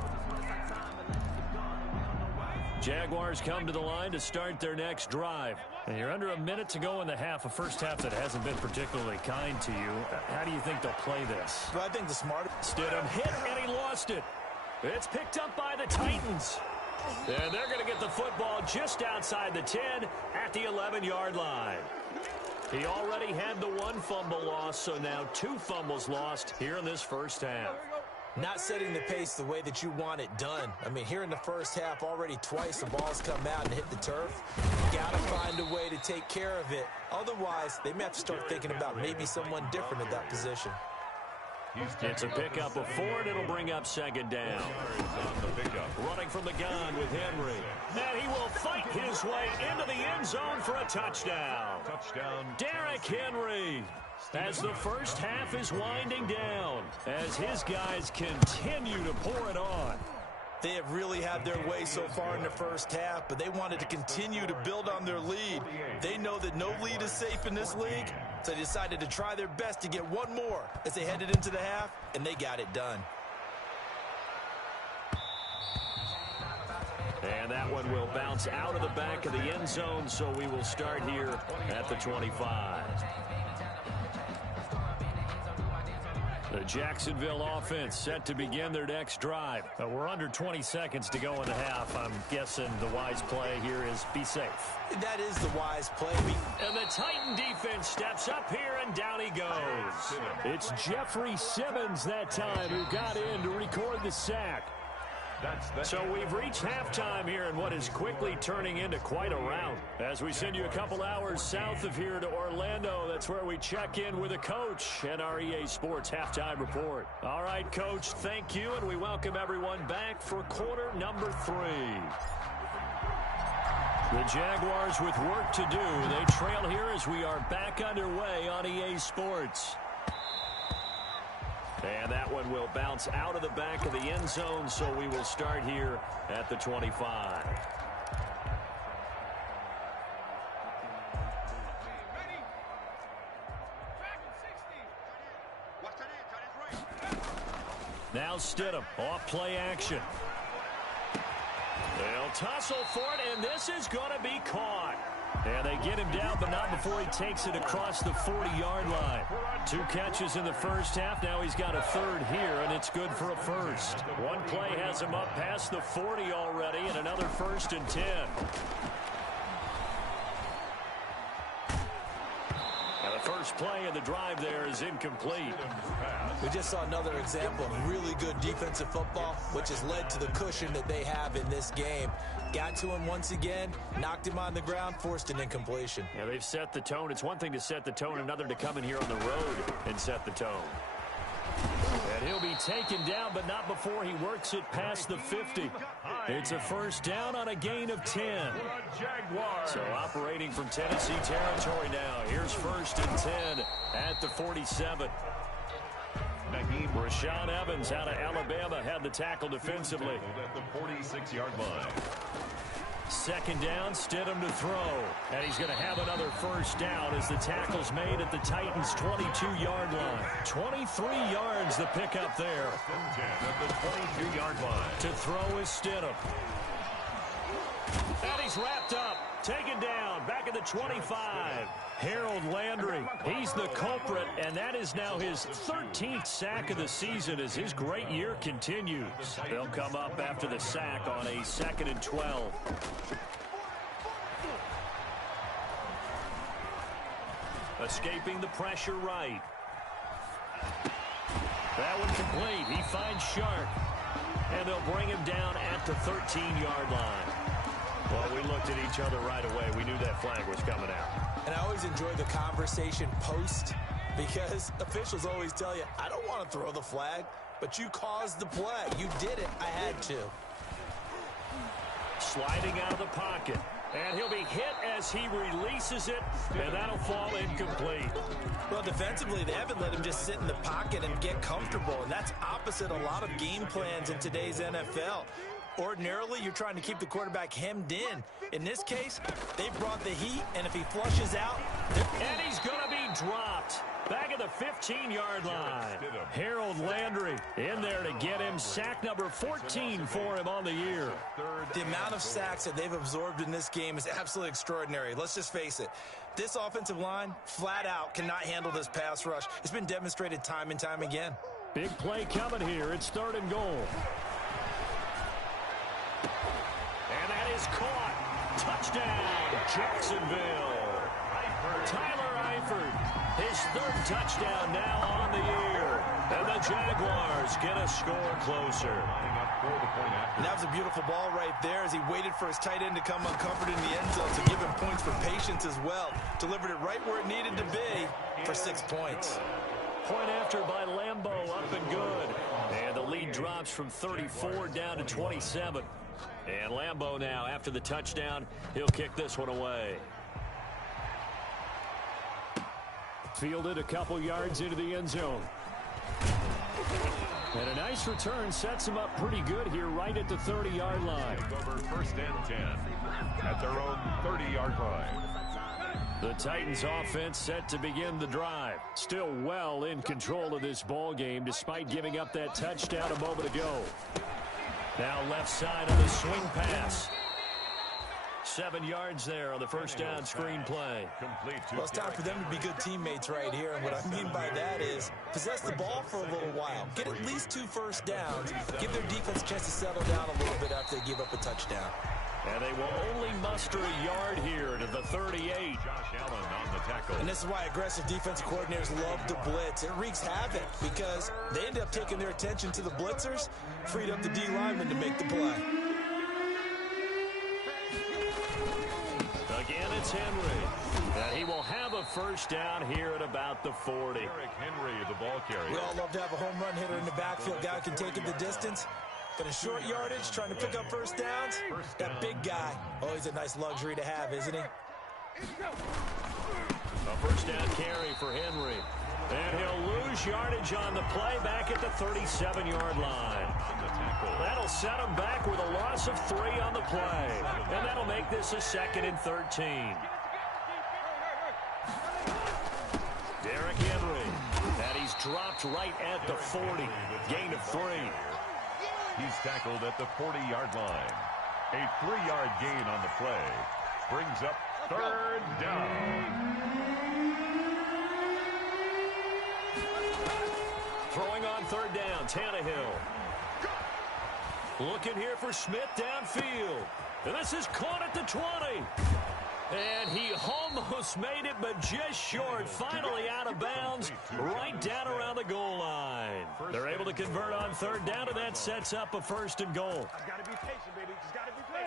Jaguars come to the line to start their next drive. And you're under a minute to go in the half, a first half that hasn't been particularly kind to you. How do you think they'll play this? Well, I think the smart... Stidham hit, and he lost it. It's picked up by the Titans. And they're going to get the football just outside the 10 at the 11-yard line. He already had the one fumble loss, so now 2 fumbles lost here in this first half. Not setting the pace the way that you want it done. I mean, here in the first half, already twice the ball's come out and hit the turf. You got to find a way to take care of it. Otherwise, they may have to start thinking about maybe someone different at that position. It's a pickup of 4, and it'll bring up second down. Running from the gun with Henry. And he will fight his way into the end zone for a touchdown. Derrick Henry. As the first half is winding down, as his guys continue to pour it on. They have really had their way so far in the first half, but they wanted to continue to build on their lead. They know that no lead is safe in this league, so they decided to try their best to get one more as they headed into the half, and they got it done. And that one will bounce out of the back of the end zone, so we will start here at the 25. The Jacksonville offense set to begin their next drive. We're under 20 seconds to go in the half. I'm guessing the wise play here is be safe. That is the wise play. And the Titan defense steps up here, and down he goes. It's Jeffrey Simmons that time who got in to record the sack. So we've reached halftime here in what is quickly turning into quite a rout. As we send you a couple hours south of here to Orlando, that's where we check in with a coach and our EA Sports halftime report. All right, Coach, thank you, and we welcome everyone back for quarter number 3. The Jaguars with work to do. They trail here as we are back underway on EA Sports. And that one will bounce out of the back of the end zone, so we will start here at the 25. Now Stidham, off play action. They'll tussle for it, and this is going to be caught. And they get him down, but not before he takes it across the 40-yard line. 2 catches in the first half. Now he's got a third here, and it's good for a first. One play has him up past the 40 already, and another 1st and 10. And the first play of the drive there is incomplete. We just saw another example of really good defensive football, which has led to the cushion that they have in this game. Got to him once again, knocked him on the ground, forced an incompletion. Yeah, they've set the tone. It's one thing to set the tone, another to come in here on the road and set the tone. And he'll be taken down, but not before he works it past the 50. It's a first down on a gain of 10. So operating from Tennessee territory now. Here's 1st and 10 at the 47. Rashaan Evans out of Alabama had the tackle defensively. At the 46-yard line. Second down, Stidham to throw. And he's going to have another first down as the tackle's made at the Titans' 22-yard line. 23 yards the pickup there. At the 22-yard line. To throw is Stidham. And he's wrapped up. Taken down. Back at the 25. Harold Landry. He's the culprit, and that is now his 13th sack of the season as his great year continues. They'll come up after the sack on a 2nd and 12. Escaping the pressure right. That one complete. He finds Sharp. And they'll bring him down at the 13-yard line. Well, we looked at each other right away. We knew that flag was coming out. And I always enjoy the conversation post because officials always tell you, I don't want to throw the flag, but you caused the play. You did it. I had to. Sliding out of the pocket. And he'll be hit as he releases it, and that'll fall incomplete. Well, defensively, they haven't let him just sit in the pocket and get comfortable, and that's opposite a lot of game plans in today's NFL. Ordinarily, you're trying to keep the quarterback hemmed in. In this case, they brought the heat, and if he flushes out... And he's going to be dropped. Back at the 15-yard line. Harold Landry in there to get him. Sack number 14 for him on the year. The amount of sacks that they've absorbed in this game is absolutely extraordinary. Let's just face it. This offensive line, flat out, cannot handle this pass rush. It's been demonstrated time and time again. Big play coming here. It's 3rd and goal. And that is caught. Touchdown, Jacksonville. Tyler Eifert, his 3rd touchdown now on the year. And the Jaguars get a score closer. And that was a beautiful ball right there as he waited for his tight end to come uncovered in the end zone to give him points for patience as well. Delivered it right where it needed to be for 6 points. Point after by Lambeau, up and good. And the lead drops from 34 down to 27. And Lambeau now, after the touchdown, he'll kick this one away. Fielded a couple yards into the end zone. And a nice return sets him up pretty good here right at the 30-yard line. Over 1st and 10 at their own 30-yard line. The Titans offense set to begin the drive. Still well in control of this ball game despite giving up that touchdown a moment ago. Now left side on the swing pass. 7 yards there on the first down screen play. Well, it's time for them to be good teammates right here. And what I mean by that is possess the ball for a little while. Get at least 2 first downs. Give their defense a chance to settle down a little bit after they give up a touchdown. And they will only muster a yard here to the 38. Josh Allen on the tackle. And this is why aggressive defensive coordinators love to blitz. It wreaks havoc because they end up taking their attention to the blitzers, freed up the D lineman to make the play. Again, it's Henry. And he will have a first down here at about the 40. Eric Henry, the ball carrier. We all love to have a home run hitter in the backfield. Guy who can take it the distance. But in short yardage, trying to pick up first downs, that big guy, always a nice luxury to have, isn't he? A first down carry for Henry. And he'll lose yardage on the play back at the 37-yard line. That'll set him back with a loss of 3 on the play. And that'll make this a 2nd and 13. Derrick Henry. And he's dropped right at the 40. Gain of 3. He's tackled at the 40-yard line. A 3-yard gain on the play brings up 3rd down. Throwing on 3rd down, Tannehill. Looking here for Smith downfield. And this is caught at the 20. And he almost made it, but just short. Finally out of bounds, right down around the goal line. They're able to convert on 3rd down, and that sets up a 1st and goal.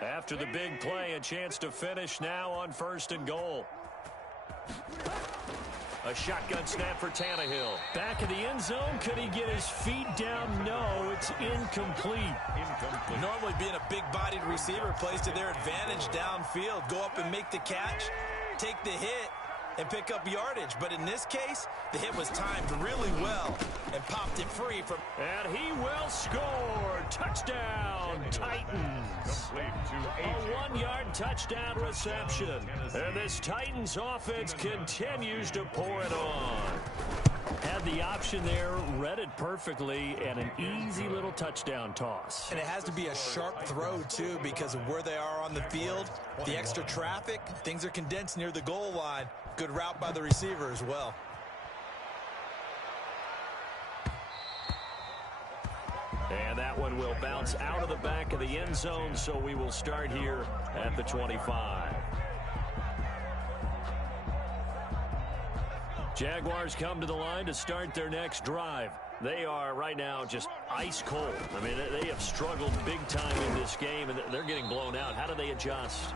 After the big play, a chance to finish now on 1st and goal. A shotgun snap for Tannehill. Back in the end zone. Could he get his feet down? No, it's incomplete. Normally being a big-bodied receiver plays to their advantage downfield. Go up and make the catch, take the hit, and pick up yardage. But in this case, the hit was timed really well and popped it free from... And he will score. Touchdown, Titans. A 1-yard touchdown reception. And this Titans offense continues to pour it on. Had the option there, read it perfectly, and an easy little touchdown toss. And it has to be a sharp throw, too, because of where they are on the field, the extra traffic, things are condensed near the goal line. Good route by the receiver as well. And that one will bounce out of the back of the end zone, so we will start here at the 25. Jaguars come to the line to start their next drive. They are right now just ice cold. I mean, they have struggled big time in this game, and they're getting blown out. How do they adjust?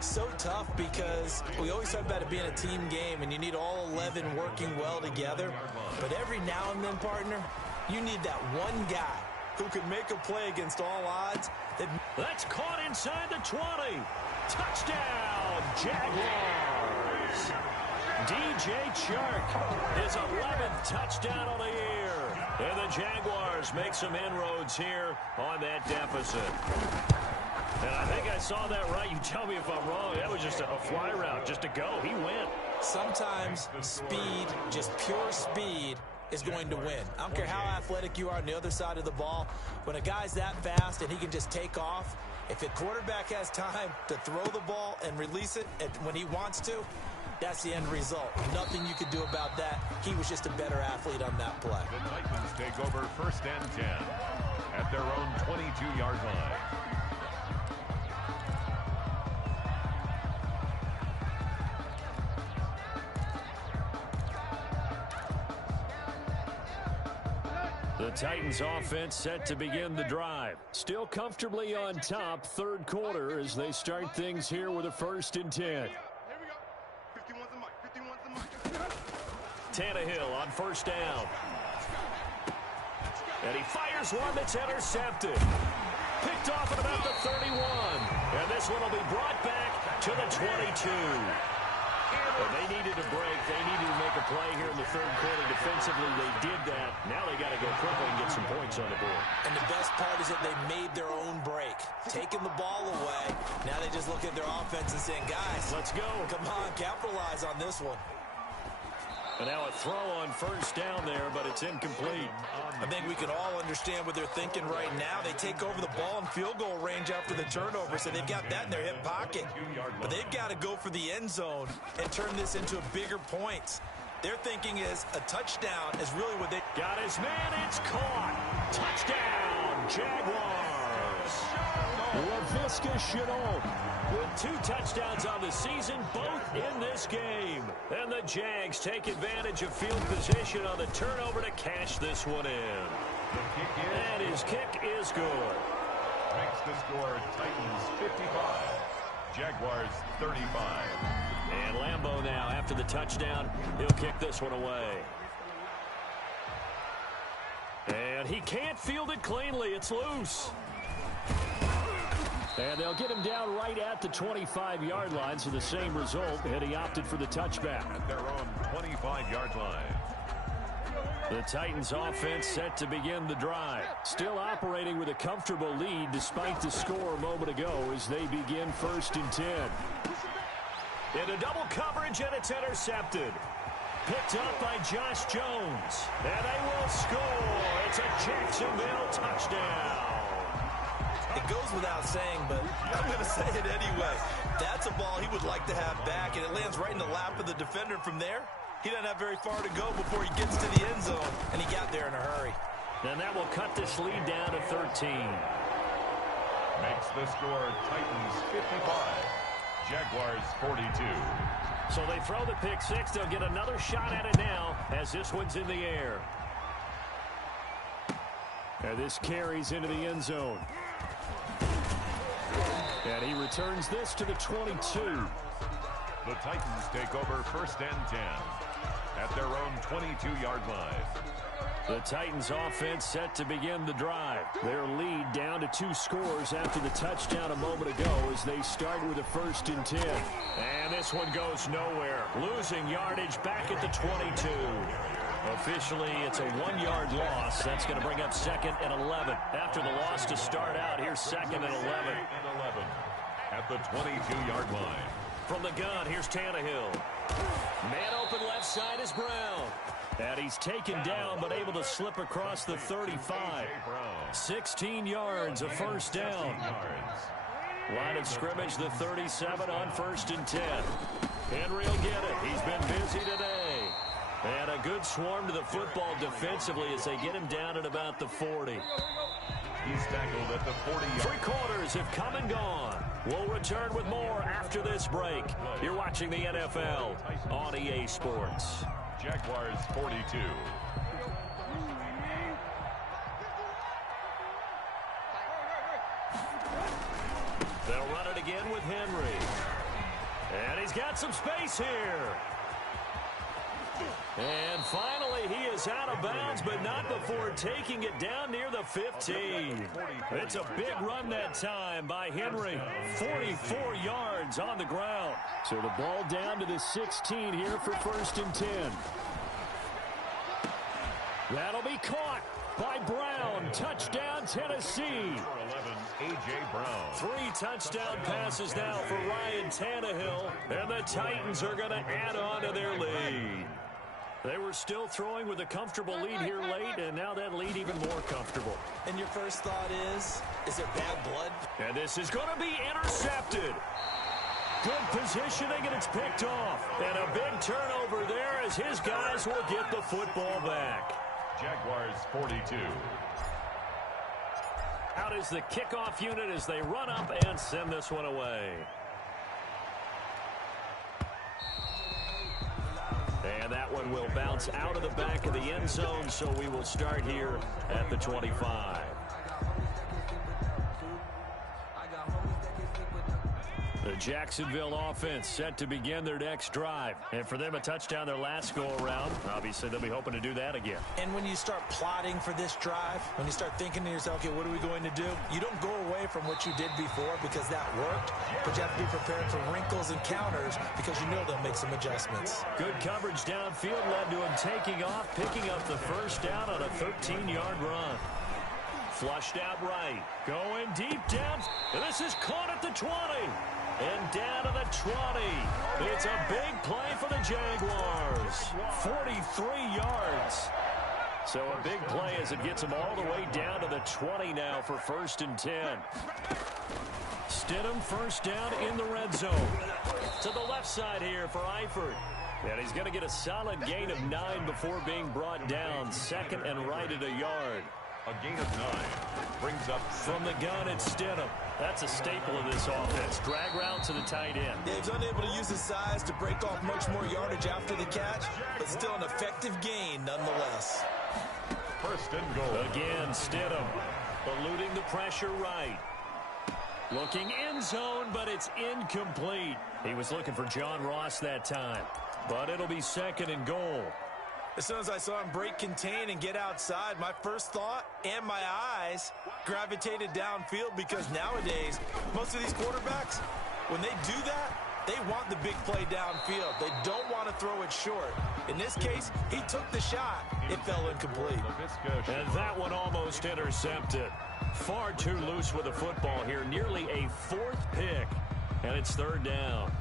So tough because we always talk about it being a team game, and you need all 11 working well together. But every now and then, partner, you need that one guy who can make a play against all odds. That's caught inside the 20. Touchdown, Jaguars. DJ Chark, his 11th touchdown of the year. And the Jaguars make some inroads here on that deficit. And I think I saw that right. You tell me if I'm wrong. That was just a fly route, just to go. He went. Sometimes speed, just pure speed, is going to win. I don't care how athletic you are on the other side of the ball. When a guy's that fast and he can just take off, if a quarterback has time to throw the ball and release it when he wants to, that's the end result. Nothing you could do about that. He was just a better athlete on that play. The Titans take over 1st and 10 at their own 22-yard line. The Titans offense set to begin the drive. Still comfortably on top, 3rd quarter, as they start things here with a 1st and 10. Tannehill on 1st down. And he fires one that's intercepted. Picked off at about the 31. And this one will be brought back to the 22. But they needed a break. They needed to make a play here in the 3rd quarter. Defensively, they did that. Now they got to go quickly and get some points on the board. And the best part is that they made their own break. Taking the ball away. Now they just look at their offense and saying, guys, let's go. Come on, capitalize on this one. And now a throw on 1st down there, but it's incomplete. I think we can all understand what they're thinking right now. They take over the ball in field goal range after the turnover, so they've got that in their hip pocket. But they've got to go for the end zone and turn this into a bigger point. Their thinking is a touchdown is really what they... Got his man, it's caught. Touchdown, Jaguars. LaVisca Chenault with 2 touchdowns on the season, both in this game. And the Jags take advantage of field position on the turnover to cash this one in. And his kick is good. Makes the score Titans 55, Jaguars 35. And Lambeau now, after the touchdown, he'll kick this one away. And he can't field it cleanly. It's loose. And they'll get him down right at the 25-yard line, so the same result, and he opted for the touchback. At their own 25-yard line. The Titans offense set to begin the drive. Still operating with a comfortable lead despite the score a moment ago as they begin 1st and 10. Into double coverage, and it's intercepted. Picked up by Josh Jones. And they will score. It's a Jacksonville touchdown. It goes without saying, but I'm going to say it anyway. That's a ball he would like to have back, and it lands right in the lap of the defender. From there, he doesn't have very far to go before he gets to the end zone, and he got there in a hurry. And that will cut this lead down to 13. Makes the score Titans 55, Jaguars 42. So they throw the pick six. They'll get another shot at it now as this one's in the air. And this carries into the end zone. And he returns this to the 22. The Titans take over 1st and 10 at their own 22-yard line. The Titans offense set to begin the drive. Their lead down to 2 scores after the touchdown a moment ago as they start with a 1st and 10. And this one goes nowhere. Losing yardage back at the 22. Officially, it's a 1-yard loss. That's going to bring up 2nd and 11. After the loss to start out, here's 2nd and 11. At the 22-yard line. From the gun, here's Tannehill. Man open left side is Brown. And he's taken down, but able to slip across the 35. 16 yards, a 1st down. Line of scrimmage, the 37 on 1st and 10. Henry will get it. He's been busy today. And a good swarm to the football defensively as they get him down at about the 40. He's tackled at the 40-yard. 3 quarters have come and gone. We'll return with more after this break. You're watching the NFL on EA Sports. Jaguars 42. They'll run it again with Henry. And he's got some space here. And finally, he is out of bounds, but not before taking it down near the 15. It's a big run that time by Henry. 44 yards on the ground. So the ball down to the 16 here for 1st and 10. That'll be caught. by Brown. Touchdown, Tennessee. Number 11, A.J. Brown. 3 touchdown passes now for Ryan Tannehill, and the Titans are going to add on to their lead. They were still throwing with a comfortable lead here late, and now that lead even more comfortable. And your first thought is there bad blood? And this is going to be intercepted. Good positioning, and it's picked off. And a big turnover there as his guys will get the football back. Jaguars 42. Out is the kickoff unit as they run up and send this one away. And that one will bounce out of the back of the end zone, so we will start here at the 25. The Jacksonville offense set to begin their next drive. And for them, a touchdown their last go-around. Obviously, they'll be hoping to do that again. And when you start plotting for this drive, when you start thinking to yourself, okay, what are we going to do? You don't go away from what you did before because that worked, but you have to be prepared for wrinkles and counters because you know they'll make some adjustments. Good coverage downfield led to him taking off, picking up the first down on a 13-yard run. Flushed out right. Going deep down. And this is caught at the 20. And down to the 20. It's a big play for the Jaguars. 43 yards. So a big play as it gets them all the way down to the 20 now for 1st and 10. Stidham first down in the red zone. To the left side here for Eifert. And he's going to get a solid gain of 9 before being brought down. 2nd and right at a yard. A gain of 9 brings up from the gun. It's Stidham. That's a staple of this offense. Drag route to the tight end. Dave's unable to use his size to break off much more yardage after the catch, but still an effective gain nonetheless. 1st and goal. Again, Stidham eluding the pressure right. Looking end zone, but it's incomplete. He was looking for John Ross that time, but it'll be 2nd and goal. As soon as I saw him break contain and get outside, my first thought and my eyes gravitated downfield because nowadays, most of these quarterbacks, when they do that, they want the big play downfield. They don't want to throw it short. In this case, he took the shot. It fell incomplete. And that one almost intercepted. Far too loose with the football here. Nearly a 4th pick. And it's 3rd down.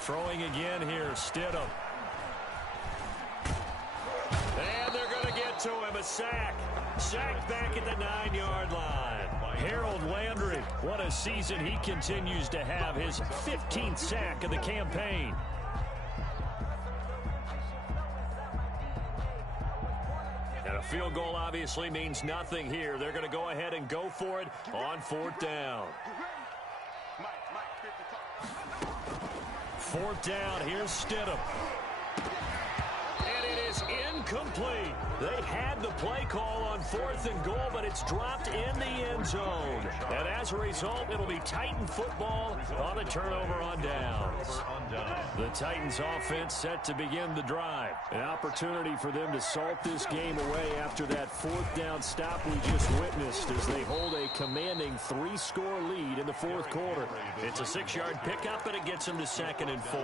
Throwing again here, Stidham. And they're going to get to him, a sack. Sacked back at the 9-yard line. Harold Landry, what a season he continues to have. His 15th sack of the campaign. And a field goal obviously means nothing here. They're going to go ahead and go for it on 4th down. 4th down, here's Stidham. And it is incomplete. They had the play call on 4th and goal, but it's dropped in the end zone. And as a result, it'll be Titan football on the turnover on downs. The Titans offense set to begin the drive. An opportunity for them to salt this game away after that 4th down stop we just witnessed as they hold a commanding 3-score lead in the 4th quarter. It's a 6-yard pickup, and it gets them to 2nd and 4.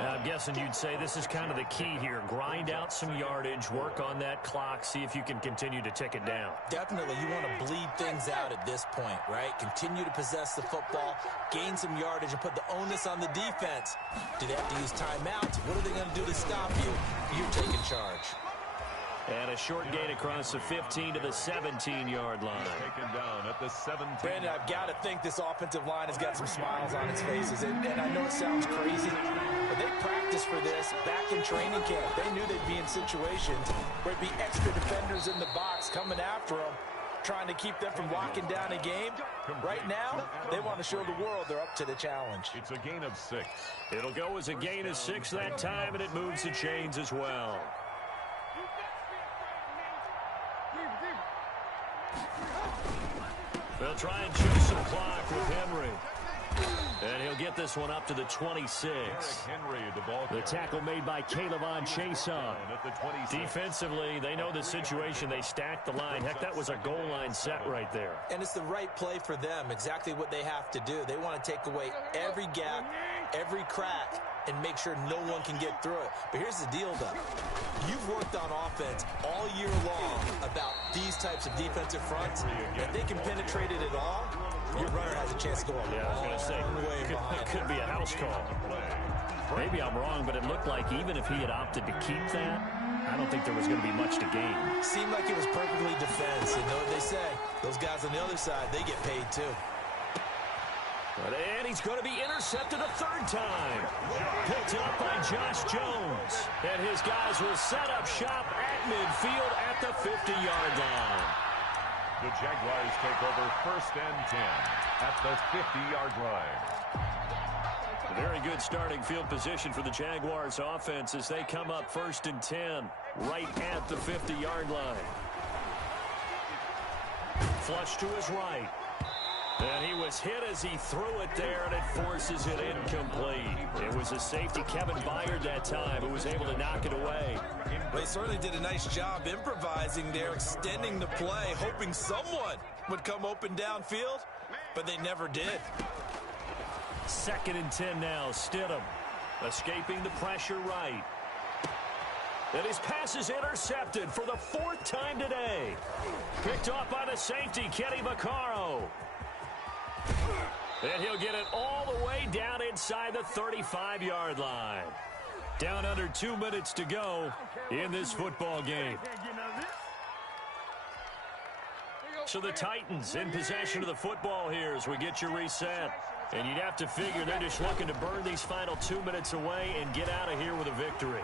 I'm guessing you'd say this is kind of the key here. Grind out some yardage, work on that clock, see if you can continue to tick it down. Definitely, you want to bleed things out at this point, right? Continue to possess the football, gain some yardage, and put the onus on the defense. Do they have to use timeouts? What are they going to do to stop you? You're taking charge. And a short gain across the 15 to the 17-yard line. Taken down at the 17. Brandon, I've got to think this offensive line has got some smiles on its faces. And I know it sounds crazy, but they practiced for this back in training camp. They knew they'd be in situations where it'd be extra defenders in the box coming after them, trying to keep them from locking down a game. Right now, they want to show the world they're up to the challenge. It's a gain of 6. It'll go as a gain of 6 that time, and it moves the chains as well. They'll try and chew some clock with Henry. And he'll get get this one up to the 26. Henry, the tackle made by Calebon Chason. Defensively, they know the situation. They stacked the line. Heck, that was a goal line set right there. And it's the right play for them, exactly what they have to do. They want to take away every gap, every crack, and make sure no one can get through it. But here's the deal, though. You've worked on offense all year long about these types of defensive fronts. If they can penetrate it at all, your runner has a chance to go a long way behind. It could be a house call. Maybe I'm wrong, but it looked like even if he had opted to keep that, I don't think there was going to be much to gain. Seemed like it was perfectly defense. You know what they say. Those guys on the other side, they get paid too. And he's going to be intercepted a third time. Picked up by Josh Jones. And his guys will set up shop at midfield at the 50-yard line. The Jaguars take over 1st and 10 at the 50-yard line. A very good starting field position for the Jaguars offense as they come up 1st and 10 right at the 50-yard line. Flush to his right. And he was hit as he threw it there, and it forces it incomplete. It was a safety, Kevin Byard, that time, who was able to knock it away. They certainly did a nice job improvising there, extending the play, hoping someone would come open downfield, but they never did. 2nd and 10 now. Stidham escaping the pressure right. And his pass is intercepted for the 4th time today. Picked off by the safety, Kenny Vaccaro. And he'll get it all the way down inside the 35-yard line. Down under 2 minutes to go in this football game. So the Titans in possession of the football here as we get your reset. And you'd have to figure they're just looking to burn these final 2 minutes away and get out of here with a victory.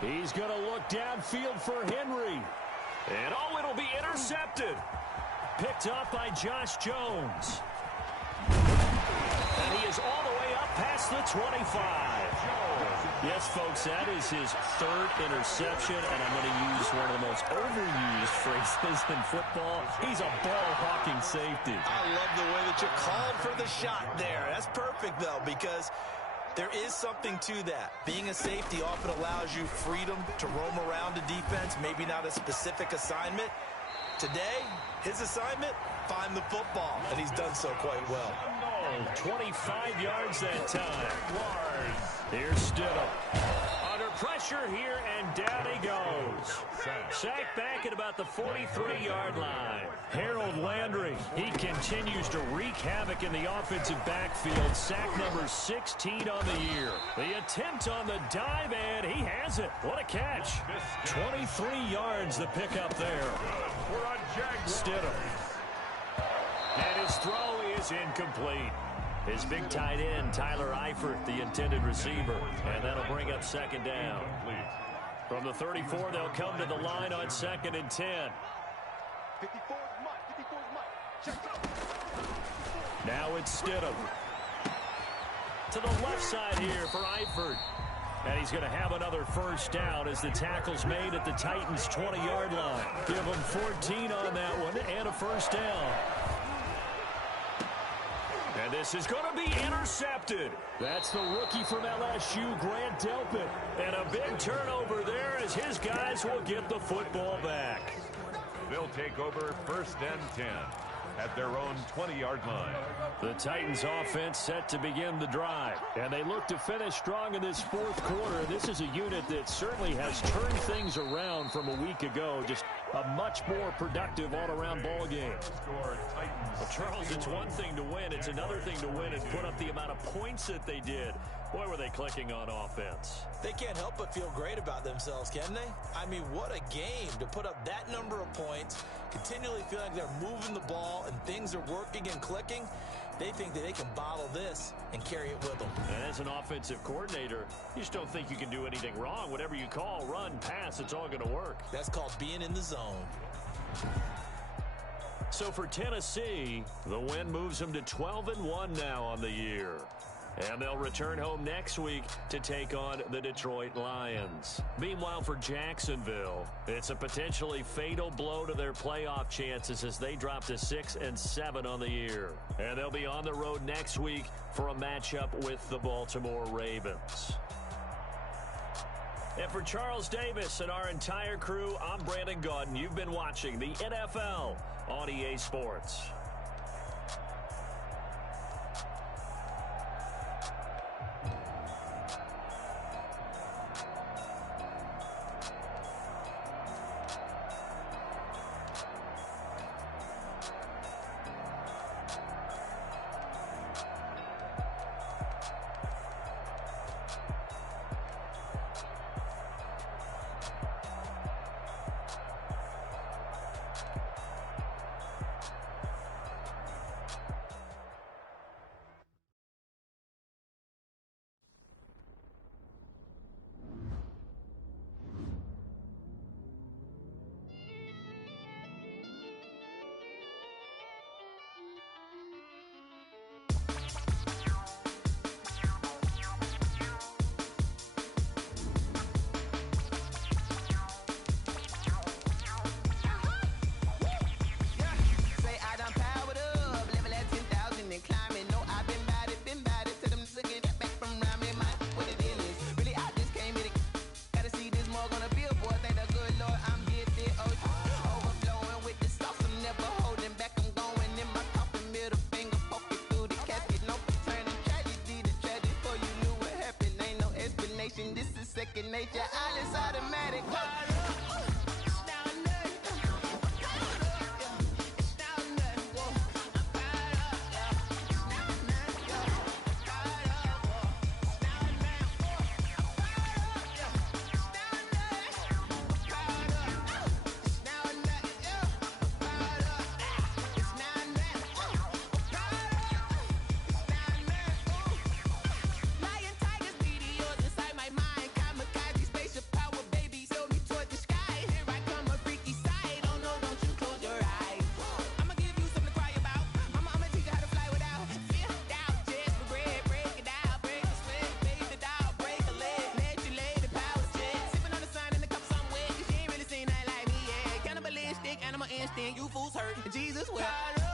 He's going to look downfield for Henry. And oh, it'll be intercepted. Picked up by Josh Jones. And he is all the way up past the 25. Yes, folks, that is his 3rd interception, and I'm going to use one of the most overused phrases in football. He's a ball-hawking safety. I love the way that you called for the shot there. That's perfect, though, because there is something to that. Being a safety often allows you freedom to roam around a defense, maybe not a specific assignment. Today, his assignment, find the football, and he's done so quite well. 25 yards that time. Here's Stidham. Under pressure here, and down he goes. Sacked back at about the 43-yard line. Harold Landry, he continues to wreak havoc in the offensive backfield. Sack number 16 on the year. The attempt on the dive, and he has it. What a catch. 23 yards the pickup there. Stidham. And his throw is incomplete. His big tight end, Tyler Eifert, the intended receiver. And that'll bring up 2nd down. From the 34, they'll come to the line on 2nd and 10. Now it's Stidham. To the left side here for Eifert. And he's going to have another 1st down as the tackle's made at the Titans' 20-yard line. Give him 14 on that one and a 1st down. And this is going to be intercepted. That's the rookie from LSU, Grant Delpit. And a big turnover there as his guys will get the football back. They'll take over 1st and 10 at their own 20-yard line. The Titans offense set to begin the drive. And they look to finish strong in this 4th quarter. This is a unit that certainly has turned things around from a week ago. Just a much more productive all-around ball game. Well, Charles, it's one thing to win. It's another thing to win and put up the amount of points that they did. Boy, were they clicking on offense. They can't help but feel great about themselves, can they? I mean, what a game to put up that number of points, continually feel like they're moving the ball and things are working and clicking. They think that they can bottle this and carry it with them. And as an offensive coordinator, you just don't think you can do anything wrong. Whatever you call, run, pass, it's all going to work. That's called being in the zone. So for Tennessee, the win moves them to 12-1 now on the year. And they'll return home next week to take on the Detroit Lions. Meanwhile, for Jacksonville, it's a potentially fatal blow to their playoff chances as they drop to 6-7 on the year. And they'll be on the road next week for a matchup with the Baltimore Ravens. And for Charles Davis and our entire crew, I'm Brandon Gaudin. You've been watching the NFL on EA Sports. Nature, all is automatic. You fools hurt. Jesus, well.